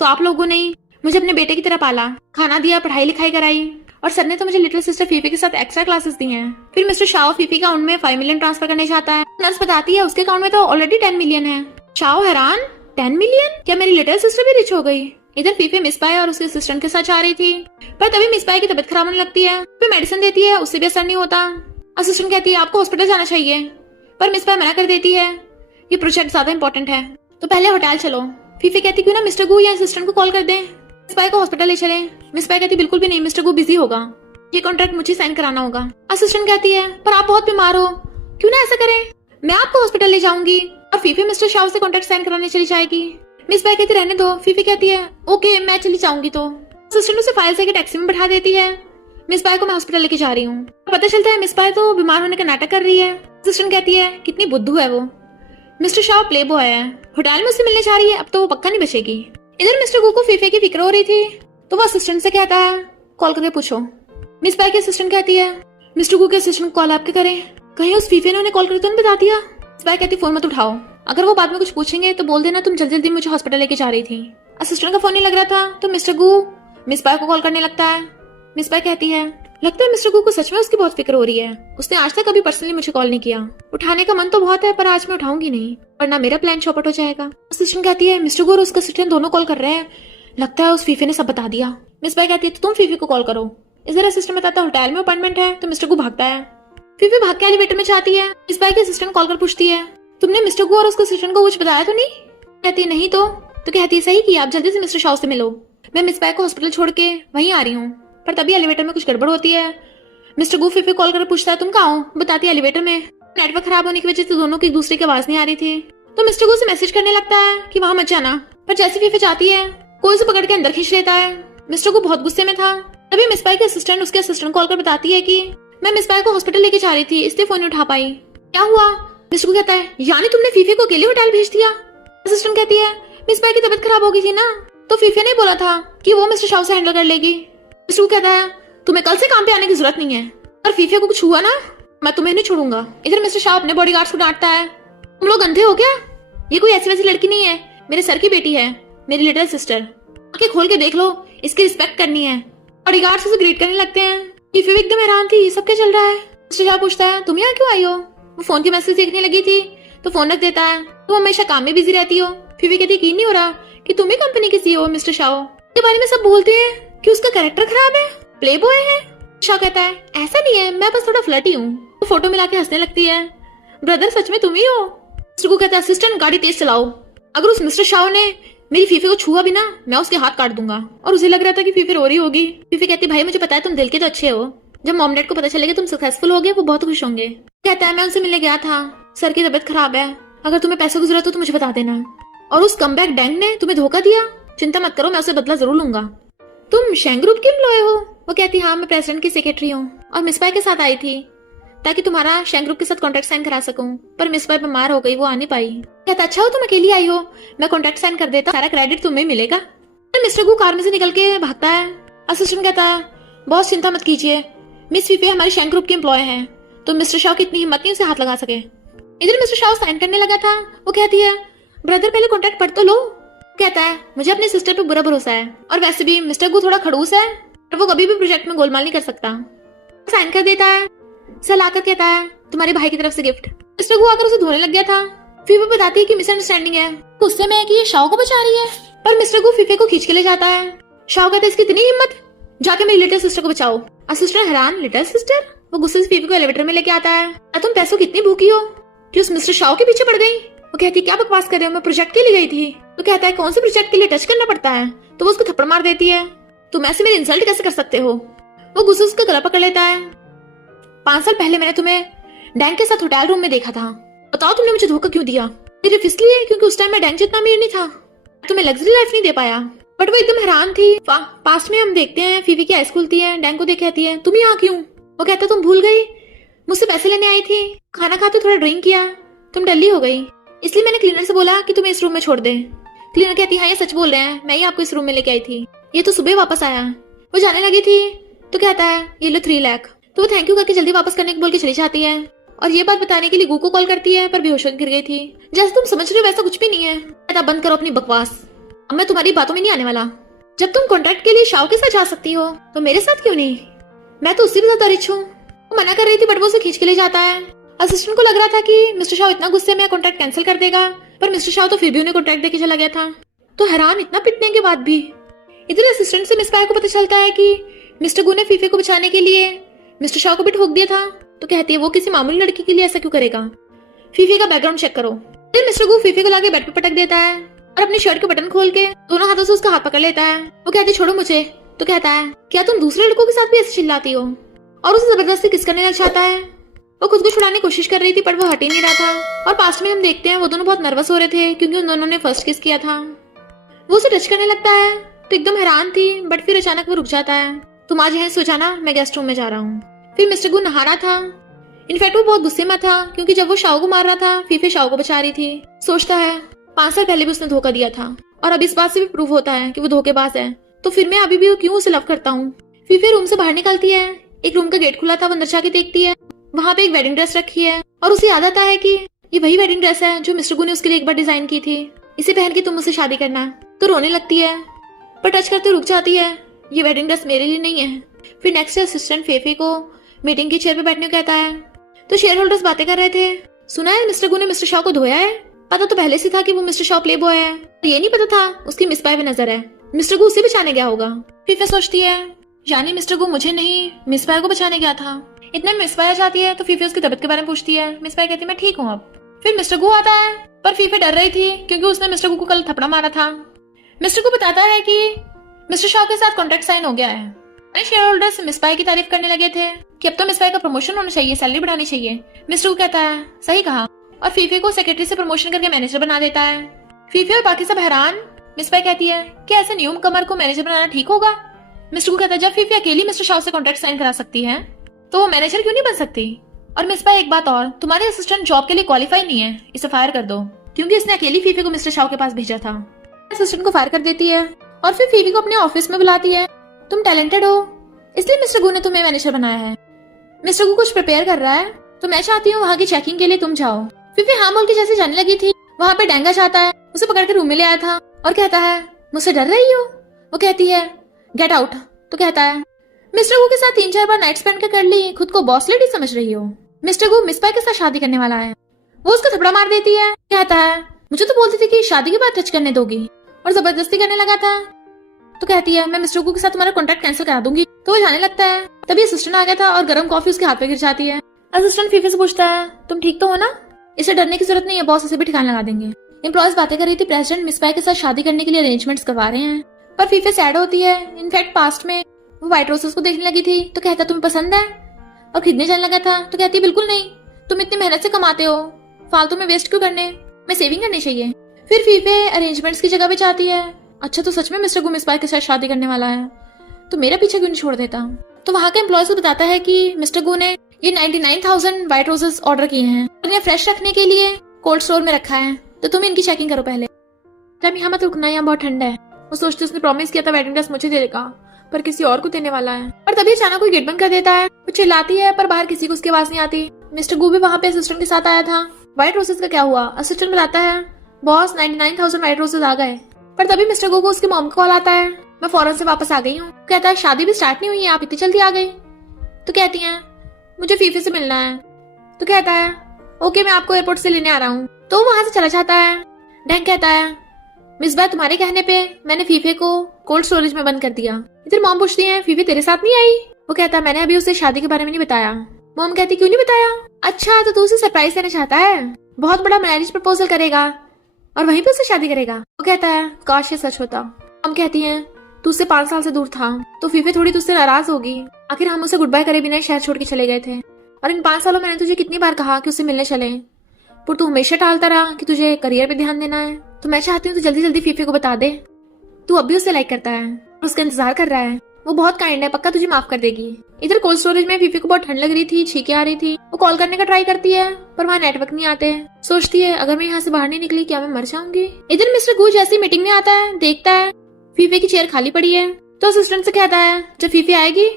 तो आप लोगों ने मुझे अपने बेटे की तरह पाला, खाना दिया, पढ़ाई लिखाई कराई और सर ने तो मुझे लिटिल सिस्टर फीफी के साथ एक्स्ट्रा क्लासेस दी हैं। फिर मिस्टर शाओ फीफी का अकाउंट में 5 मिलियन ट्रांसफर करने चाहता है। नर्स बताती है उसके अकाउंट में तो ऑलरेडी 10 मिलियन है। शाओ हैरान 10 मिलियन? क्या मेरी लिटिल सिस्टर भी रिच हो गई? इधर फीफे मिस पाए और उसके असिस्टेंट के साथ जा रही थी, पर तभी मिस पाए की तबीयत खराब होने लगती है। फिर मेडिसिन देती है, उससे भी असर नहीं होता। असिस्टेंट कहती है आपको हॉस्पिटल जाना चाहिए, पर मिस पाए मना कर देती है, ये प्रोजेक्ट ज्यादा इंपॉर्टेंट है, तो पहले होटल चलो। फीफे कहती क्यों ना मिस्टर गू या असिस्टेंट को कॉल कर दें, मिस पाए को हॉस्पिटल ले चले। मिस पाए कहती बिल्कुल भी नहीं, मिस्टर गू बिजी होगा, ये कॉन्ट्रैक्ट मुझे साइन कराना होगा। असिस्टेंट कहती है पर आप बहुत बीमार हो, क्यों ना ऐसा करें, मैं आपको हॉस्पिटल ले जाऊंगी। और फीफे मिस्टर शाह से कॉन्ट्रैक्ट साइन कराने चली जाएगी। मिस पाई कहती रहने दो। फीफी कहती है ओके मैं चली जाऊंगी। तो असिस्टेंट उसे फाइल से टैक्सी में बैठा देती है। मिस पाई को मैं हॉस्पिटल लेके जा रही हूँ। पता चलता है मिस पाई तो बीमार होने का नाटक कर रही है। असिस्टेंट कहती है कितनी बुद्धू है वो, मिस्टर शाह प्ले बॉय है, होटल में उससे मिलने जा रही है, अब तो वो पक्का नहीं बचेगी। इधर मिस्टर गू को फीफे की फिक्र हो रही थी, तो वो असिस्टेंट से कहता है कॉल करके पूछो। मिस पाई की असिस्टेंट कहती है मिस्टर गू के असिस्टेंट कॉल आपके करें, कहीं उस फीफे ने उन्हें कॉल करके तो नहीं बता दिया। मिस पाई कहती फोन मत उठाओ, अगर वो बाद में कुछ पूछेंगे तो बोल देना तुम जल्दी जल्दी मुझे हॉस्पिटल लेके जा रही थी। असिस्टेंट का फोन नहीं लग रहा था तो मिस्टर गू मिस पाई को कॉल करने लगता है। मिस पाई कहती है लगता है मिस्टर गू को सच में उसकी बहुत फिक्र हो रही है, उसने आज तक कभी पर्सनली मुझे कॉल नहीं किया। उठाने का मन तो बहुत है पर आज मैं उठाऊंगी नहीं, वरना मेरा प्लान चौपट हो जाएगा। असिस्टेंट कहती है मिस्टर गू और उसका असिस्टेंट दोनों कॉल कर रहे हैं, लगता है उस फीफे ने सब बता दिया। मिस पाई कहती है तो तुम फीफे को कॉल करो। इधर असिस्टेंट बताता है होटल में अपॉइंटमेंट है, तो मिस्टर गू भागता है। फीफे भाग के एलिवेटर में जाती है। मिस पाई की असिस्टेंट कॉल कर पूछती है तुमने मिस्टर गू और उसके असिस्टेंट को कुछ बताया तो नहीं। कहती है नहीं तो कहती है सही किया, आप जल्दी से मिस्टर शाह से मिलो, मैं मिस पाई को हॉस्पिटल छोड़ के वहीं आ रही हूँ। पर तभी एलिवेटर में कुछ गड़बड़ होती है। मिस्टर गू फीफे कॉल कर पूछता है तुम कहाँ हो, बताती है एलिवेटर में। नेटवर्क खराब होने की वजह से दोनों की एक दूसरे की आवाज नहीं आ रही थी, तो मिस्टर गू से मैसेज करने लगता है कि वहां मत जाना। पर जैसे फीफे जाती है कोई उसे पकड़ के अंदर खींच लेता है। मिस्टर गू बहुत गुस्से में था। तभी मिस पाई के असिस्टेंट उसके असिस्टेंट कॉल कर बताती है कि मैं मिस पाई को हॉस्पिटल लेके जा रही थी, इसलिए फोन नहीं उठा पाई। क्या हुआ? मिस्टर गू कहता है यानी तुमने फीफे को अकेले होटल भेज दिया। असिस्टेंट कहती है मिस पाई की तबीयत खराब हो गई थी ना, तो फीफे ने बोला था कि वो मिस्टर शाह से हैंडल कर लेगी। मिस्टर गू कहता है तुम्हें कल से काम पे आने की जरूरत नहीं है, और फीफे को कुछ हुआ ना मैं तुम्हें नहीं छोड़ूंगा। इधर मिस्टर शाह अपने बॉडीगार्ड्स को डांटता है तुम लोग अंधे हो क्या, ये कोई ऐसी वैसी लड़की नहीं है, मेरे सर की बेटी है, मेरी लिटिल सिस्टर, आंखें खोल के देख लो, इसकी रिस्पेक्ट करनी है। बॉडीगार्ड्स उसे ग्रीट करने लगते हैं। फीफे एकदम हैरान थी, सब क्या चल रहा है। मिस्टर शाह पूछता है तुम यहाँ क्यों आई हो। वो फोन के मैसेज देखने लगी थी तो फोन रख देता है। तुम हमेशा काम में बिजी रहती हो। फीफे कहती यकीन नहीं हो रहा कि तुम ही कंपनी की सीईओ हो मिस्टर शाह, के बारे में सब बोलते हैं कि उसका कैरेक्टर खराब है, प्ले बॉय है। शाह कहता है ऐसा नहीं है, मैं बस थोड़ा फ्लर्टी हूँ। वो फोटो मिला के हंसने लगती है। ब्रदर सच में तुम ही हो। मिस्टर को कहता है असिस्टेंट गाड़ी तेज चलाओ, अगर उस मिस्टर शाह ने मेरी फीफे को छुआ भी ना मैं उसके हाथ काट दूंगा। और उसे लग रहा था कि फीफे रो रही होगी। फीफे कहती भाई मुझे पता है तुम दिल के तो अच्छे हो, जब मॉम डैड को पता चलेगा तुम सक्सेसफुल होगे वो बहुत खुश होंगे। कहता है मैं उनसे मिलने गया था, सर की तबीयत खराब है, अगर तुम्हें पैसे की जरूरत हो तो मुझे बता देना। और उस कमबैक डैंग ने तुम्हें धोखा दिया, चिंता मत करो मैं उसे बदला जरूर लूंगा। तुम शेंग ग्रुप की एम्प्लॉय हो। वो कहती हाँ मैं प्रेसिडेंट की सेक्रेटरी हूँ और मिस पाई के साथ आई थी ताकि तुम्हारा शेंग ग्रुप के साथ कॉन्ट्रैक्ट साइन करा सकूं, पर मिस पाई बीमार हो गई, वो आ नहीं पाई। कहता अच्छा हो तुम अकेली आई हो, मैं कॉन्ट्रैक्ट साइन कर देता, सारा क्रेडिट तुम्हें मिलेगा। मिस्टर गू कार में से निकल के भागता है। असिस्टेंट कहता है बहुत चिंता मत कीजिए, मिस फीफे हमारे शेंग ग्रुप की एम्प्लॉय है, तो मिस्टर शाह की इतनी हिम्मत नहीं उसे हाथ लगा सके। इधर मिस्टर शाह साइन करने लगा था। वो कहती है ब्रदर पहले कॉन्ट्रैक्ट पढ़ तो लो। कहता है मुझे अपनी सिस्टर पे बुरा भरोसा है, और वैसे भी मिस्टर गू थोड़ा खड़ूस है और वो कभी भी प्रोजेक्ट में गोलमाल नहीं कर सकता। साइन कर देता है। सलाकर कहता है तुम्हारे भाई की तरफ से गिफ्ट। मिस्टर गू आकर उसे धोने लग गया था। फीफे बताती है कि मिसअंडरस्टैंडिंग है, गुस्से में है कि ये शाह को बचा रही है, पर मिस्टर गू फीफे को खींच के ले जाता है। शाह कहता है इसकी इतनी हिम्मत, जाके मेरी लिटिल सिस्टर को बचाओ। असिस्टेंट हैरान लिटिल सिस्टर। वो गुस्से से फीफे को एलिवेटर में लेके आता है। तुम पैसों की इतनी भूखी हो कि उस मिस्टर शाह के पीछे पड़ गई। वो कहती है क्या बकवास कर रहे हो, मैं प्रोजेक्ट के लिए गई थी। तो कहता है कौन से प्रोजेक्ट के लिए टच करना पड़ता है, तो वो उसको थप्पड़ मार देती है। तुम ऐसे मेरी इंसल्ट कैसे कर सकते हो। वो गुस्से से उसका गला पकड़ लेता है। 5 साल पहले मैंने तुम्हें डैंग के साथ होटल रूम में देखा था, बताओ तुमने मुझे धोखा क्यों दिया। सिर्फ इसलिए क्योंकि उस टाइम मैं डैंग जितना अमीर नहीं था, तुम्हें लग्जरी लाइफ नहीं दे पाया। बट वो एकदम हैरान थी। पास्ट में हम देखते हैं फीफी की हाई स्कूल थी, डैंग को देख कहती है तुम यहाँ क्यों। वो कहता तुम भूल गई, मुझसे पैसे लेने आई थी, खाना खाते थोड़ा ड्रिंक किया, तुम डल्ली हो गई, इसलिए मैंने क्लीनर से बोला कि तुम्हें इस रूम में छोड़ दे। क्लीनर कहती हाँ ये सच बोल रहे हैं, मैं ही आपको इस रूम में लेके आई थी, ये तो सुबह वापस आया। वो जाने लगी थी तो कहता है ये लो 3 लाख। तो वो थैंक यू करके जल्दी वापस करने को बोल के चली जाती है, और ये बात बताने के लिए गू को कॉल करती है, पर बेहोश होकर गिर गई थी। जैसे तुम समझ रहे हो वैसा कुछ भी नहीं है। कहता बंद करो अपनी बकवास, अब मैं तुम्हारी बातों में नहीं आने वाला। जब तुम कॉन्ट्रैक्ट के लिए शाह के साथ जा सकती हो तो मेरे साथ क्यों नहीं, मैं तो उससे भी ज्यादा रिच हूँ। वो मना कर रही थी बट वो उसे खींच के ले जाता है। असिस्टेंट को लग रहा था कि मिस्टर शाह इतना गुस्से में कॉन्ट्रैक्ट कैंसिल कर देगा, पर मिस्टर शाह तो फिर भी उन्हें कॉन्ट्रैक्ट देके चला गया था। तो हैरान इतना पिटने के बाद भी इधर असिस्टेंट से मिस पाया को पता चलता है कि मिस्टर गू ने फीफे को बचाने के लिए मिस्टर शॉ को भी ठोक दिया था। तो कहती है वो किसी मामूली लड़की के लिए ऐसा क्यों करेगा, फीफे का बैकग्राउंड चेक करो। फिर मिस्टर गू फीफे को लाके बेड पे पटक देता है और अपनी शर्ट के बटन खोल के दोनों हाथों से उसका हाथ पकड़ लेता है। वो कहती है छोड़ो मुझे। तो कहता है क्या तुम दूसरे लड़कों के साथ भी ऐसे चिल्लाती हो, और उसे जबरदस्ती किस करने लग जाता है। वो खुद को छुड़ाने की कोशिश कर रही थी पर वो हट ही नहीं रहा था। और पास्ट में हम देखते हैं वो दोनों बहुत नर्वस हो रहे थे क्योंकि उन दोनों ने फर्स्ट किस किया था। वो उसे टच करने लगता है तो एकदम हैरान थी, बट फिर अचानक वो रुक जाता है। तुम आज यहीं सो जाना, मैं गेस्ट रूम में जा रहा हूँ। फिर मिस्टर गू नहा रहा था। इनफैक्ट वो बहुत गुस्से में था क्योंकि जब वो शाओ को मार रहा था फीफे शाओ को बचा रही थी। सोचता है 5 साल पहले भी उसने धोखा दिया था और अब इस बात से भी प्रूव होता है कि वो धोखेबाज है, तो फिर मैं अभी भी क्यों उसे लव करता हूँ। फीफे रूम से बाहर निकलती है। एक रूम का गेट खुला था, वो अंदर जाके देखती है वहां पे एक वेडिंग ड्रेस रखी है और उसे याद आता है कि ये वही वेडिंग ड्रेस है जो मिस्टर गू ने उसके लिए एक बार डिजाइन की थी। इसे पहन के तुम मुझसे शादी करना। तो रोने लगती है पर टच करते रुक जाती है, ये वेडिंग ड्रेस मेरे लिए नहीं है। फिर नेक्स्ट असिस्टेंट फीफे को मीटिंग की चेयर पे बैठने को कहता है। तो शेयर होल्डर्स बातें कर रहे थे। सुना है मिस्टर गू ने मिस्टर शॉ को धोया है। पता तो पहले से था कि वो मिस्टर शॉ प्ले बॉय है, ये नहीं पता था उसकी मिस पाए हुए नजर है। मिस्टर गू उसे बचाने गया होगा। फीफे सोचती है यानी मिस्टर गू मुझे नहीं मिस पाए को बचाने गया था। इतने में मिस पाए आ जाती है तो फीफे उसकी तबीयत के बारे में पूछती है। मिस पाए कहती है मैं ठीक हूँ अब। फिर मिस्टर गू आता है पर फीफे डर रही थी क्योंकि उसने मिस्टर गू को कल थपड़ा मारा था। मिस्टर गू बताता है कि मिस्टर शॉ के साथ कॉन्ट्रैक्ट साइन हो गया है। शेयर होल्डर्स मिस पाई की तारीफ करने लगे थे कि अब तो मिस पाई का प्रमोशन होना चाहिए, सैलरी बढ़ानी चाहिए। मिस्टर गू कहता है सही कहा और फीफे को सेक्रेटरी से प्रमोशन करके मैनेजर बना देता है। फीफे और बाकी सब हैरान। मिस पाई कहती है क्या ऐसे न्यू कमर को मैनेजर बनाना ठीक होगा। मिस्टर गू कहता है जब फीफे अकेली मिस्टर शॉ से कॉन्ट्रैक्ट साइन करा सकती है तो वो मैनेजर क्यों नहीं बन सकती। और मिस पाई एक बात और, तुम्हारे असिस्टेंट जॉब के लिए क्वालिफाई नहीं है, इसे फायर कर दो, क्योंकि इसने अकेली फीफे को मिस्टर शॉ के पास भेजा था। असिस्टेंट को फायर कर देती है और फिर फीफे को अपने ऑफिस में बुलाती है। तुम टैलेंटेड हो इसलिए मिस्टर गू ने तुम्हें मैनेजर बनाया है। मिस्टर गू कुछ प्रिपेयर कर रहा है तो मैं चाहती हूँ वहाँ की चेकिंग के लिए तुम जाओ। फीफे हाँ बोल के जैसे जाने लगी थी वहाँ पे डेंगा जाता है, उसे पकड़ के रूम में ले आया था और कहता है मुझसे डर रही हो। वो कहती है गेट आउट। तो कहता है मिस्टर गू के साथ 3-4 बार नाइट स्पेंड कर ली, खुद को बॉस लेडी समझ रही हो। मिस्टर गू मिस पाई के साथ शादी करने वाला है। वो उसको थपड़ा मार देती है। कहता है मुझे तो बोलती थी कि शादी के बाद टच करने दोगी और जबरदस्ती करने लगा था। तो कहती है मैं मिस्टर गू के साथ तुम्हारा कॉन्ट्रैक्ट कैंसिल करा दूंगी। तो वो जाने लगता है तभी असिस्टेंट आ गया था और गर्म कॉफी उसके हाथ पे गिर जाती है। असिस्टेंट फीफे से पूछता है तुम ठीक तो हो ना, इसे डरने की जरूरत नहीं है, बॉस इसे भी ठिकाना लगा देंगे। एम्प्लॉयज बातें कर रही थी प्रेसिडेंट मिस पाई के साथ शादी करने के लिए अरेंजमेंट्स करवा रहे हैं, पर फीफे सैड होती है। इनफैक्ट पास्ट में वो व्हाइट रोसेस को देखने लगी थी तो कहता तुम्हें पसंद है और खरीदने जाने लगा था। तो कहती बिल्कुल नहीं, तुम इतनी मेहनत से कमाते हो, फालतू में वेस्ट क्यों करने, मैं सेविंग करनी चाहिए। फिर फीफे अरेंजमेंट्स की जगह पे जाती है। अच्छा तो सच में मिस्टर गू मिस पाई के साथ शादी करने वाला है, तो मेरा पीछे क्यों नहीं छोड़ देता। तो वहाँ के एम्प्लॉयज को बताता है कि मिस्टर गू ने ये 99,000 व्हाइट रोजेस ऑर्डर किए हैं और इन्हें फ्रेश रखने के लिए कोल्ड स्टोर में रखा है, तो तुम इनकी चेकिंग करो पहले। जब यहाँ मत रुकना, यहाँ बहुत ठंडा है। वो सोचती उसने प्रॉमिस किया था वेडिंग ड्रेस मुझे दे देगा पर किसी और को देने वाला है। और तभी अचानक कोई गेट बंद कर देता है। वो चिल्लाती है पर बाहर किसी को उसकी आवाज नहीं आती। मिस्टर गू भी वहाँ पे असिस्टेंट के साथ आया था। व्हाइट रोजेस का क्या हुआ, असिस्टेंट बताता है बॉस 99,000 व्हाइट रोजेस आ गए। पर तभी मिस्टर गू को उसकी मॉम का कॉल आता है, मैं फौरन से वापस आ गई हूँ। कहता है शादी भी स्टार्ट नहीं हुई है, आप इतनी जल्दी आ गई। तो कहती है मुझे फीफे से मिलना है। तो कहता है ओके मैं आपको एयरपोर्ट से लेने आ रहा हूँ। तो वहां से चला जाता है। डैंग कहता है मिस बार तुम्हारे कहने पे मैंने फीफे को कोल्ड स्टोरेज में बंद कर दिया। इधर मॉम पूछती है फीफे तेरे साथ नहीं आई। वो कहता है मैंने अभी उसे शादी के बारे में नहीं बताया। मॉम कहती क्यों नहीं बताया। अच्छा तो तू उसे सरप्राइज देना चाहता है, बहुत बड़ा मैरिज प्रपोजल करेगा और वहीं पे उससे शादी करेगा। वो कहता है काश ये सच होता। मॉम कहती है तू उससे 5 साल से दूर था तो फीफे थोड़ी तुझसे नाराज होगी, आखिर हम उसे गुड बाय करे बिना शहर छोड़ के चले गए थे और इन 5 सालों मैंने तुझे कितनी बार कहा कि उससे मिलने चले, पर तू हमेशा टालता रहा कि तुझे करियर पे ध्यान देना है। तो मैं चाहती हूँ तू जल्दी जल्दी फीफे को बता दे तू अब भी उसे लाइक करता है, उसका इंतजार कर रहा है, वो बहुत काइंड है, पक्का तुझे माफ कर देगी। इधर कोल्ड स्टोरेज में फीफे को बहुत ठंड लग रही थी, छींकें आ रही थी। वो कॉल करने का ट्राई करती है पर वहाँ नेटवर्क नहीं आते। सोचती है अगर मैं यहाँ से बाहर नहीं निकली क्या मैं मर जाऊंगी। इधर मिस्टर गू जैसी मीटिंग में आता है, देखता है फीफे की चेयर खाली पड़ी है तो असिस्टेंट से कहता है जब फीफे आएगी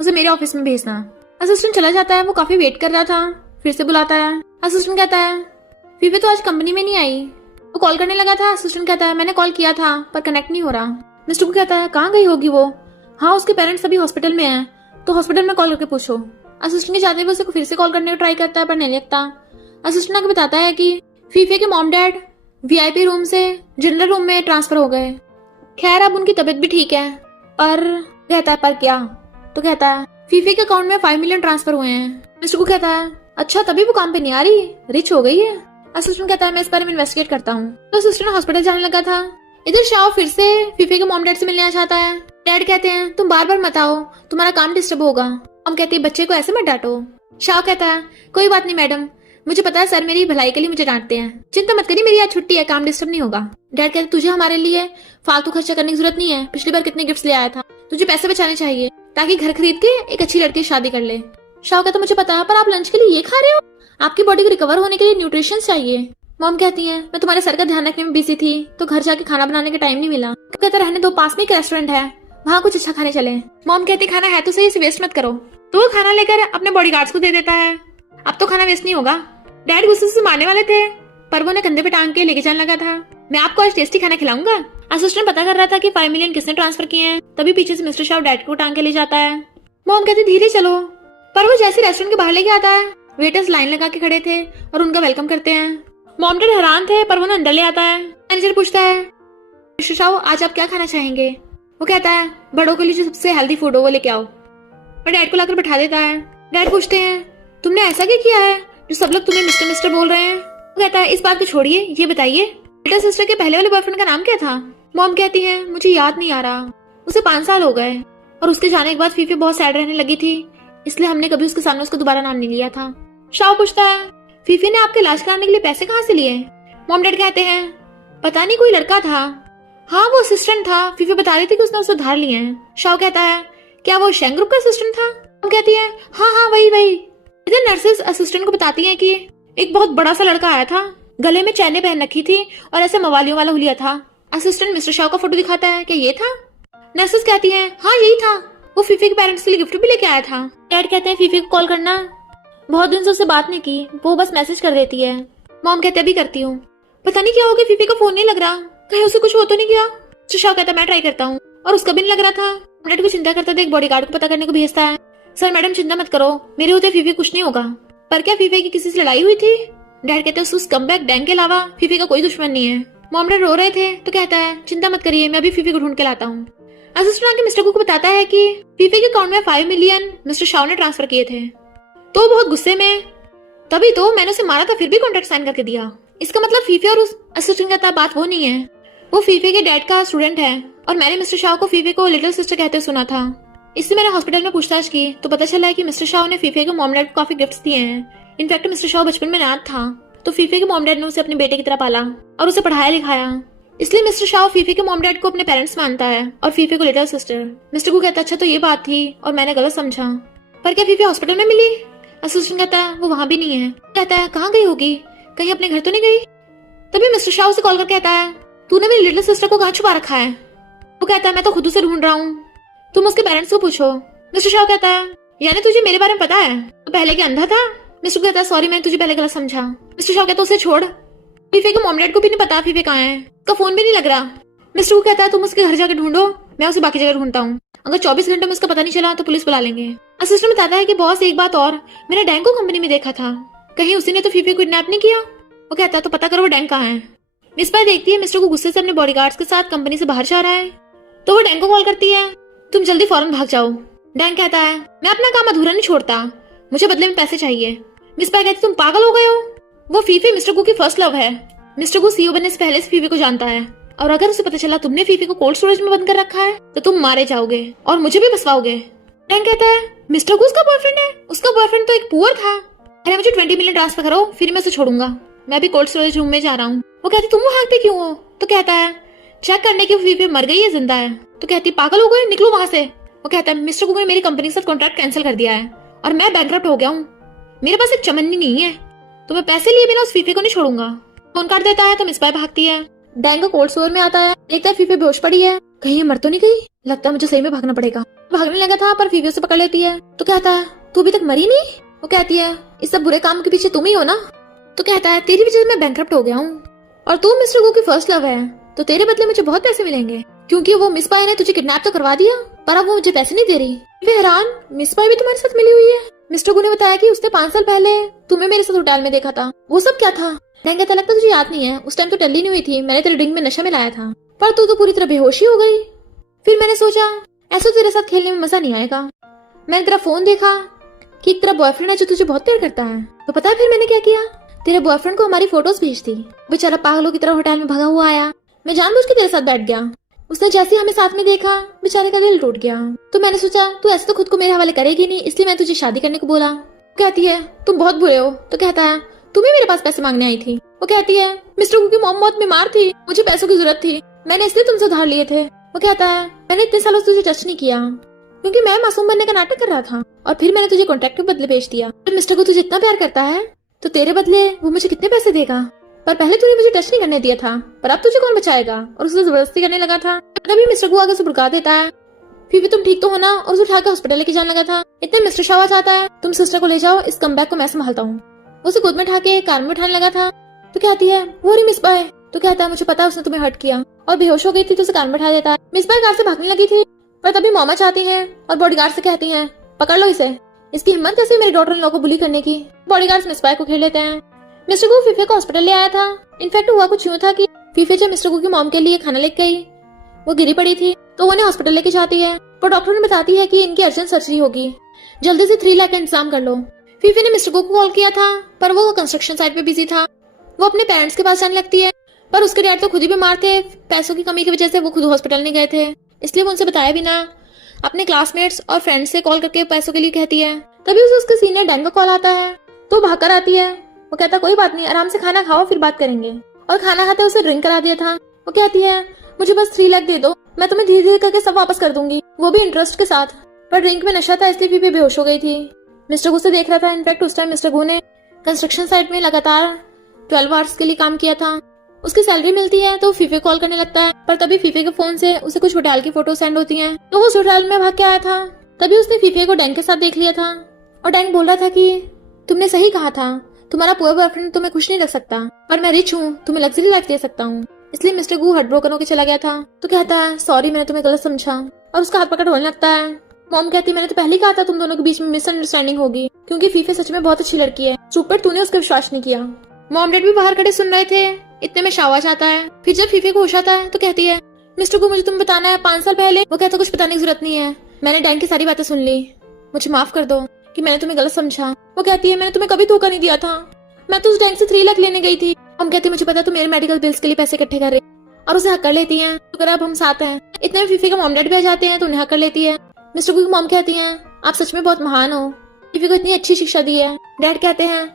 उसे मेरे ऑफिस में भेजना। असिस्टेंट चला जाता है। वो काफी वेट कर रहा था, फिर से बुलाता है। असिस्टेंट कहता है फीफे तो आज कंपनी में नहीं आई, वो कॉल करने लगा था। असिस्टेंट कहता है मैंने कॉल किया था पर कनेक्ट नहीं हो रहा। मिस्टर को कहता है कहाँ गई होगी वो, हाँ उसके पेरेंट्स अभी हॉस्पिटल में हैं तो हॉस्पिटल में कॉल करके पूछो। असिस्टेंट के जाते हुए उसे फिर से कॉल करने का ट्राई करता है पर नहीं लगता। असिस्टेंट आगे बताता है कि फीफे के मॉम डैड वीआईपी रूम से जनरल रूम में ट्रांसफर हो गए। खैर अब उनकी तबीयत भी ठीक है। पर कहता है पर क्या? तो कहता है फीफी के अकाउंट में 5 मिलियन ट्रांसफर हुए हैं। मिस्टर गू कहता है अच्छा तभी वो काम पे नहीं आ रही, रिच हो गई है। असिस्टेंट कहता है मैं इस बारे में इन्वेस्टिगेट करता हूँ। तो असिस्टेंट हॉस्पिटल जाने लगा था। इधर शाओ फिर से फीफी के मॉम डैड से मिलने आ जाता है। डैड कहते हैं तुम बार बार मत आओ, तुम्हारा काम डिस्टर्ब होगा। मॉम कहती है बच्चे को ऐसे मत डांटो। शाओ कहता है कोई बात नहीं मैडम, मुझे पता है सर मेरी भलाई के लिए मुझे डांटते हैं, चिंता मत करिए मेरी आज छुट्टी है, काम डिस्टर्ब नहीं होगा। डैड कहते तुझे हमारे लिए फालतू खर्चा करने की जरूरत नहीं है, पिछली बार कितने गिफ्ट्स ले आया था, तुझे पैसे बचाने चाहिए ताकि घर खरीद के एक अच्छी लड़की से शादी कर ले। शाओ कहता मुझे पता है पर आप लंच के लिए ये खा रहे हो, आपकी बॉडी को रिकवर होने के लिए न्यूट्रिशन चाहिए। मॉम कहती है मैं तुम्हारे सर का ध्यान रखने में बिजी थी तो घर जाके खाना बनाने का टाइम नहीं मिला। तो कहता रहने दो, पास में एक रेस्टोरेंट है, वहाँ कुछ अच्छा खाने चले। मॉम कहती खाना है तो सही, इसे वेस्ट मत करो। तो वो खाना लेकर अपने बॉडीगार्ड्स को दे देता है। अब तो खाना वेस्ट नहीं होगा। डैड गुस्से से मारने वाले थे पर वो ने कंधे पे टांग के लेके जाने लगा था। मैं आपको आज टेस्टी खाना खिलाऊंगा। असिस्टेंट पता कर रहा था कि 5 मिलियन किसने ट्रांसफर किए हैं, तभी पीछे से मिस्टर शाओ डैड को टांग के ले जाता है। मॉम कहती धीरे चलो, पर वो जैसे रेस्टोरेंट के बाहर लेके आता है वेटर्स लाइन लगा के खड़े थे और उनका वेलकम करते हैं। मॉम डैड हैरान थे पर वो अंदर ले आता है। मैनेजर पूछता है मिस्टर शाओ आज आप क्या खाना चाहेंगे? वो कहता है बड़ों के लिए जो सबसे हेल्दी फूड हो वो लेके आओ। और डैड को लाकर बैठा देता है। डैड पूछते हैं तुमने ऐसा क्या किया है जो सब लोग तुम्हें मिस्टर मिस्टर बोल रहे हैं? वो कहता है इस बात को छोड़िए, ये बताइए लिटिल सिस्टर के पहले वाले बॉयफ्रेंड का नाम क्या था? मॉम कहती है मुझे याद नहीं आ रहा, उसे 5 साल हो गए और उसके जाने के बाद फीफी बहुत सैड रहने लगी थी, इसलिए हमने कभी उसके सामने उसका दोबारा नाम नहीं लिया था। शाओ पूछता है फीफी ने आपके इलाज कराने के लिए पैसे कहाँ से लिए? मॉम डैड कहते हैं पता नहीं कोई लड़का था, हाँ वो असिस्टेंट था, फीफी बता रही थी कि उसने उसे उधार लिए हैं। शाओ कहता है क्या वो शेंग ग्रुप का असिस्टेंट था? मॉम कहती है हाँ हाँ वही। इधर नर्सेस असिस्टेंट को बताती हैं कि एक बहुत बड़ा सा लड़का आया था, गले में चैने पहन रखी थी और ऐसे मवालियों वाला हुलिया था। असिस्टेंट मिस्टर शाओ का फोटो दिखाता है, क्या ये था? नर्सेस कहती हैं हाँ यही था, वो फीफी के पेरेंट्स के लिए गिफ्ट भी लेके आया था। डैड कहते हैं फीफी को कॉल करना, बहुत दिन से उससे बात नहीं की, वो बस मैसेज कर देती है। मॉम कहते अभी करती हूँ। पता नहीं क्या हो गया, फीफी का फोन नहीं लग रहा, कहीं उसे कुछ हो तो नहीं गया? मिस्टर शाओ कहता मैं ट्राई करता हूँ और उसका भी नहीं लग रहा था। डैड को चिंता करता था, एक बॉडीगार्ड को पता करने को भेजता है। सर मैडम चिंता मत करो, मेरे होते फीफी कुछ नहीं होगा। पर क्या फीफी की किसी से लड़ाई हुई थी? डैड कहते हैं उस कमबैक डैंग के अलावा फीफी का कोई दुश्मन नहीं है। मॉम डैड रो रहे थे तो कहता है चिंता मत करिए, मैं अभी फीफी को ढूंढ के लाता हूँ। असिस्टेंट आके मिस्टर को बताता है कि फीफी के अकाउंट में 5 मिलियन मिस्टर शाओ ने ट्रांसफर किए थे। तो बहुत गुस्से में, तभी तो मैंने उसे मारा था फिर भी कॉन्ट्रैक्ट साइन करके दिया। इसका मतलब फीफी और उस असिस्टेंट का बात वो नहीं है, वो फीफी के डैड का स्टूडेंट है और मैंने मिस्टर शाओ को फीफी को लिटिल सिस्टर कहते सुना था। इससे मैंने हॉस्पिटल में पूछताछ की तो पता चला है कि मिस्टर शाओ ने फीफी के मॉम डैड को काफी गिफ्ट्स दिए हैं। इनफैक्ट मिस्टर शाओ बचपन में अनाथ था तो फीफी के मॉम डैड ने उसे अपने बेटे की तरह पाला और उसे पढ़ाया लिखाया, इसलिए मिस्टर शाओ फीफी के मॉम डैड को अपने पेरेंट्स मानता है और फीफी को लिटिल सिस्टर। मिस्टर को कहता अच्छा तो ये बात थी और मैंने गलत समझा, पर क्या फीफी हॉस्पिटल में मिली? असिस्टेंट कहता है वो वहाँ भी नहीं है। कहता है कहाँ गई होगी, कहीं अपने घर तो नहीं गई? तभी मिस्टर शाओ से कॉल कर कहता है तूने मेरी लिटिल सिस्टर को कहाँ छुपा रखा है? वो कहता है मैं तो खुद उसे ढूंढ रहा हूँ, तुम उसके पेरेंट्स को पूछो। मिस्टर शाओ कहता है यानी तुझे मेरे बारे में पता है, तो पहले क्या अंधा था? मिस्टर कहता है सॉरी मैंने तुझे पहले गलत समझा। मिस्टर शाओ कहता है उसे छोड़, फीफी के मॉम डैड को भी नहीं पता फीफी कहाँ है, उसका फोन भी नहीं लग रहा। मिस्टर को कहता है तुम उसके घर जाकर ढूंढो, मैं उसे बाकी जगह ढूंढता हूँ, अगर 24 घंटे में उसका पता नहीं चला तो पुलिस बुला लेंगे। असिस्टेंट बताता है कि बॉस एक बात और, मैंने डैंग को कंपनी में देखा था, कहीं उसी ने तो फीफी को किडनैप नहीं किया? वो कहता है तो पता करो वो डैंग कहाँ है। मिस पाई देखती है मिस्टर को गुस्से से अपने बॉडीगार्ड्स के साथ कंपनी से बाहर जा रहा है तो वो डैंग को कॉल करती है तुम जल्दी फौरन भाग जाओ। डैंग कहता है मैं अपना काम अधूरा नहीं छोड़ता, मुझे बदले में पैसे चाहिए। मिस पाई कहती तुम पागल हो गए हो, वो फीफी मिस्टर गू की फर्स्ट लव है। मिस्टर गू सीईओ बनने से पहले से फीफी को जानता है और अगर उसे पता चला तुमने फीफी को कोल्ड स्टोरेज में बंद कर रखा है तो तुम मारे जाओगे और मुझे भी फंसवाओगे। डैंग कहता है मिस्टर गू उसका बॉयफ्रेंड है, उसका बॉयफ्रेंड तो एक पुअर था। अरे मुझे 20 मिलियन ट्रांसफर करो फिर मैं उसे छोड़ूंगा, मैं भी कोल्ड स्टोरेज रूम में जा रहा हूँ। वो कहती तुम वहां पे क्यों हो? तो कहता है चेक करने की फीफी मर गई है जिंदा है। तो कहती पागल हो गए, निकलो वहां से। वो कहता है मिस्टर गू ने मेरी कंपनी के साथ कॉन्ट्रैक्ट कैंसिल कर दिया है और मैं बैंकरप्ट हो गया हूँ, मेरे पास एक चमन्नी नहीं है, तो मैं पैसे लिए बिना उस फीफी को नहीं छोड़ूंगा। फोन काट देता है तो मिस पाई भागती है। डैंग को कोल्ड स्टोर में आता है, देखता है फीफी बेहोश पड़ी है, कहीं ये मर तो नहीं गई, लगता है मुझे सही में भागना पड़ेगा। भागने लगा था पर फीफी उसे पकड़ लेती है तो कहता है तू अभी तक मरी नहीं? वो कहती है इस सब बुरे काम के पीछे तुम ही हो ना? तो कहता है तेरी वजह से मैं बैंकरप्ट हो गया हूँ और तू मिस्टर गू की फर्स्ट लव है तो तेरे बदले मुझे बहुत पैसे मिलेंगे, क्योंकि वो मिस पाई ने तुझे किडनैप तो करवा दिया पर अब वो मुझे पैसे नहीं दे रही। वे हैरान, मिस पाई भी तुम्हारे साथ मिली हुई है? मिस्टर गू ने बताया कि उसने 5 साल पहले तुम्हें मेरे साथ होटल में देखा था, वो सब क्या था? डैंग कहता लगता तुझे याद नहीं है, उस टाइम तो टल्ली नहीं हुई थी, मैंने तेरे ड्रिंक में नशा मिलाया था। पर तू तो पूरी तरह बेहोश ही हो गई। फिर मैंने सोचा ऐसा तेरे साथ खेलने में मजा नहीं आएगा। मैंने तेरा फोन देखा कि एक तेरा बॉयफ्रेंड है जो तुझे बहुत प्यार करता है। तो पता है फिर मैंने क्या किया, तेरे बॉयफ्रेंड को हमारी फोटोज भेज दी। बेचारा पागलों की तरह होटल में भगा हुआ आया। मैं जानबूझ के तेरे साथ बैठ गया। उसने जैसे ही हमें साथ में देखा बेचारे का दिल टूट गया। तो मैंने सोचा तू ऐसे तो खुद को मेरे हवाले करेगी नहीं, इसलिए मैं तुझे शादी करने को बोला। कहती है तुम बहुत बुरे हो। तो कहता है तुम ही मेरे पास पैसे मांगने आई थी। वो कहती है मिस्टर गू की मॉम बहुत बीमार थी, मुझे पैसों की जरूरत थी, मैंने इसलिए तुमसे उधार लिए थे। वो कहता है मैंने इतने सालों से तुझे टच नहीं किया क्योंकि मैं मासूम बनने का नाटक कर रहा था, और फिर मैंने तुझे कॉन्ट्रैक्ट के बदले भेज दिया। मिस्टर गू तुझे इतना प्यार करता है तो तेरे बदले वो मुझे कितने पैसे देगा। पर पहले तूने मुझे टच नहीं करने दिया था, पर अब तुझे कौन बचाएगा। और उसे जबरदस्ती करने लगा था। तभी मिस्टर गू आगे से भड़का देता है फीफी तुम ठीक तो हो ना, और उसे उठाकर हॉस्पिटल लेके जाने लगा था। इतने मिस्टर शावा चाहता है तुम सिस्टर को ले जाओ, इस कमबैक को मैं संभालता हूँ। उसे गोद में उठा के कार में बैठाने लगा था। तो कहती है वो रही मिस बाय। तो कहता है मुझे पता है उसने तुम्हें हर्ट किया, और बेहोश हो गई थी तो उसे कार में बैठा देता है। मिस बाय कार से भागने लगी थी, पर तभी मामा चाहती हैं और बॉडीगार्ड से कहती हैं पकड़ लो इसे, इसकी हिम्मत कैसे मेरी डॉटर इन लोगों को बुली करने की। बॉडीगार्ड्स मिस बाय को घेर लेते हैं। मिस्टर गू फीफे को हॉस्पिटल ले आया था। इनफैक्ट हुआ कुछ यूं था कि फीफे जब मिस्टर गू की मॉम के लिए खाना लेके गई, वो गिरी पड़ी थी, तो उन्हें हॉस्पिटल लेके जाती है। पर डॉक्टर ने बताती है कि इनकी अर्जेंट सर्जरी होगी, जल्दी से 3 लाख का इंतजाम कर लो। फीफे ने मिस्टर गू को कॉल किया था, पर वो कंस्ट्रक्शन साइट पे बिजी था। वो अपने पेरेंट्स के पास जाने लगती है, पर उसके डैड तो खुद ही बीमार थे। पैसों की कमी की वजह से वो खुद हॉस्पिटल नहीं गए थे, इसलिए वो उनसे बताया बिना अपने क्लासमेट्स और फ्रेंड्स से कॉल करके पैसों के लिए कहती है। तभी उसे उसके सीनियर डैन का कॉल आता है, तो भागकर आती है। वो कहता कोई बात नहीं, आराम से खाना खाओ फिर बात करेंगे। और खाना खाते उसे ड्रिंक करा दिया था। वो कहती है मुझे बस 3 लाख दे दो, मैं तुम्हें धीरे धीरे करके सब वापस कर दूंगी, वो भी इंटरेस्ट के साथ। पर ड्रिंक में नशा था इसलिए फीफी बेहोश हो गई थी। मिस्टर गू से देख रहा था। इनफैक्ट उस टाइम मिस्टर गू ने कंस्ट्रक्शन साइट में लगातार 12 आवर्स के लिए काम किया था। उसकी सैलरी मिलती है तो फीफे कॉल करने लगता है, पर तभी फीफे के फोन से उसे कुछ होटल की फोटो सेंड होती हैं। तो वो उस होटल में भाग के आया था। तभी उसने फीफे को डैंग के साथ देख लिया था, और डैंग बोल रहा था कि तुमने सही कहा था, तुम्हारा पुअर बॉयफ्रेंड तुम्हें खुश नहीं रख सकता, पर मैं रिच हूँ, तुम्हें लग्जरी लाइफ दे सकता हूँ। इसलिए मिस्टर गू हार्ट ब्रोकन होकर चला गया था। तो कहता है सॉरी मैंने तुम्हें गलत समझा, और उसका हाथ पकड़ रोने लगता है। मॉम कहती मैंने तो पहले ही कहा था तुम दोनों के बीच में मिसअंडरस्टैंडिंग होगी, क्योंकि फीफे सच में बहुत अच्छी लड़की है, चुप तूने उसका विश्वास नहीं किया। मॉम डैड भी बाहर खड़े सुन रहे थे। इतने में शावा आता है। फिर जब फीफे को होश आता है तो कहती है मिस्टर को मुझे तुम बताना है 5 साल पहले। वो कहता कुछ बताने की जरूरत नहीं है, मैंने डैन की सारी बातें सुन ली, मुझे माफ कर दो कि मैंने तुम्हें गलत समझा। वो कहती है मैंने तुम्हें कभी धोखा नहीं दिया था, मैं तो उस डैन से 3 लाख लेने गई थी। हम कहती मुझे पता तुम मेरे मेडिकल बिल्स के लिए पैसे इकट्ठे कर रही, और उसे हक कर लेती है। तो अब हम साथ हैं। इतने में फीफे का मॉम डैड भी आ जाते हैं तो उन्हें हक कर लेती है। मिस्टर गू की मॉम कहती है आप सच में बहुत महान हो, फीफे को इतनी अच्छी शिक्षा दी है। डैड कहते हैं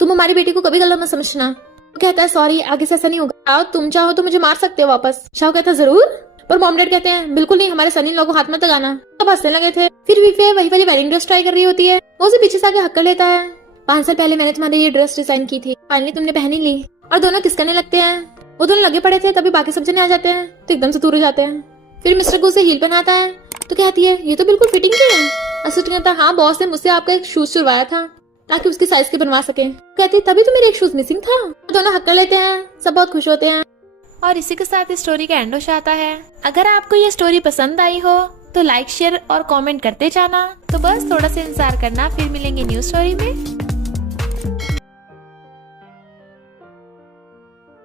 तुम हमारी बेटी को कभी गलत मत समझना। वो कहता है सॉरी आगे से ऐसा नहीं होगा, आओ तुम चाहो तो मुझे मार सकते हो वापस। शाह कहता है जरूर, पर मॉम डैड कहते हैं बिल्कुल नहीं, हमारे सनी लोगों को हाथ मत लगाना। सब हंसने लगे थे। फिर फीफे वही वाली वेडिंग ड्रेस ट्राई कर रही होती है, वो उसे पीछे से आके हक कर लेता है। 5 साल पहले मैंने तुम्हारी ये ड्रेस डिजाइन की थी, फाइनली तुमने पहनी ली। और दोनों किस करने लगते हैं। वो दोनों लगे पड़े थे, तभी बाकी सब जने आ जाते हैं तो एकदम से दूर हो जाते हैं। फिर मिस्टर गू से हील पहनाता है तो कहती है ये तो बिल्कुल फिटिंग के है। असिस्टेंट कहता है हाँ बॉस ने मुझसे आपका एक शूज चुरवाया था ताकि उसकी साइज के बनवा सके। कहती तभी तो मेरे एक शूज मिसिंग था। दोनों हक कर लेते हैं, सब बहुत खुश होते हैं। और इसी के साथ इस स्टोरी का एंड हो जाता है। अगर आपको ये स्टोरी पसंद आई हो तो लाइक शेयर और कमेंट करते जाना। तो बस थोड़ा सा इंतजार करना, फिर मिलेंगे न्यू स्टोरी में।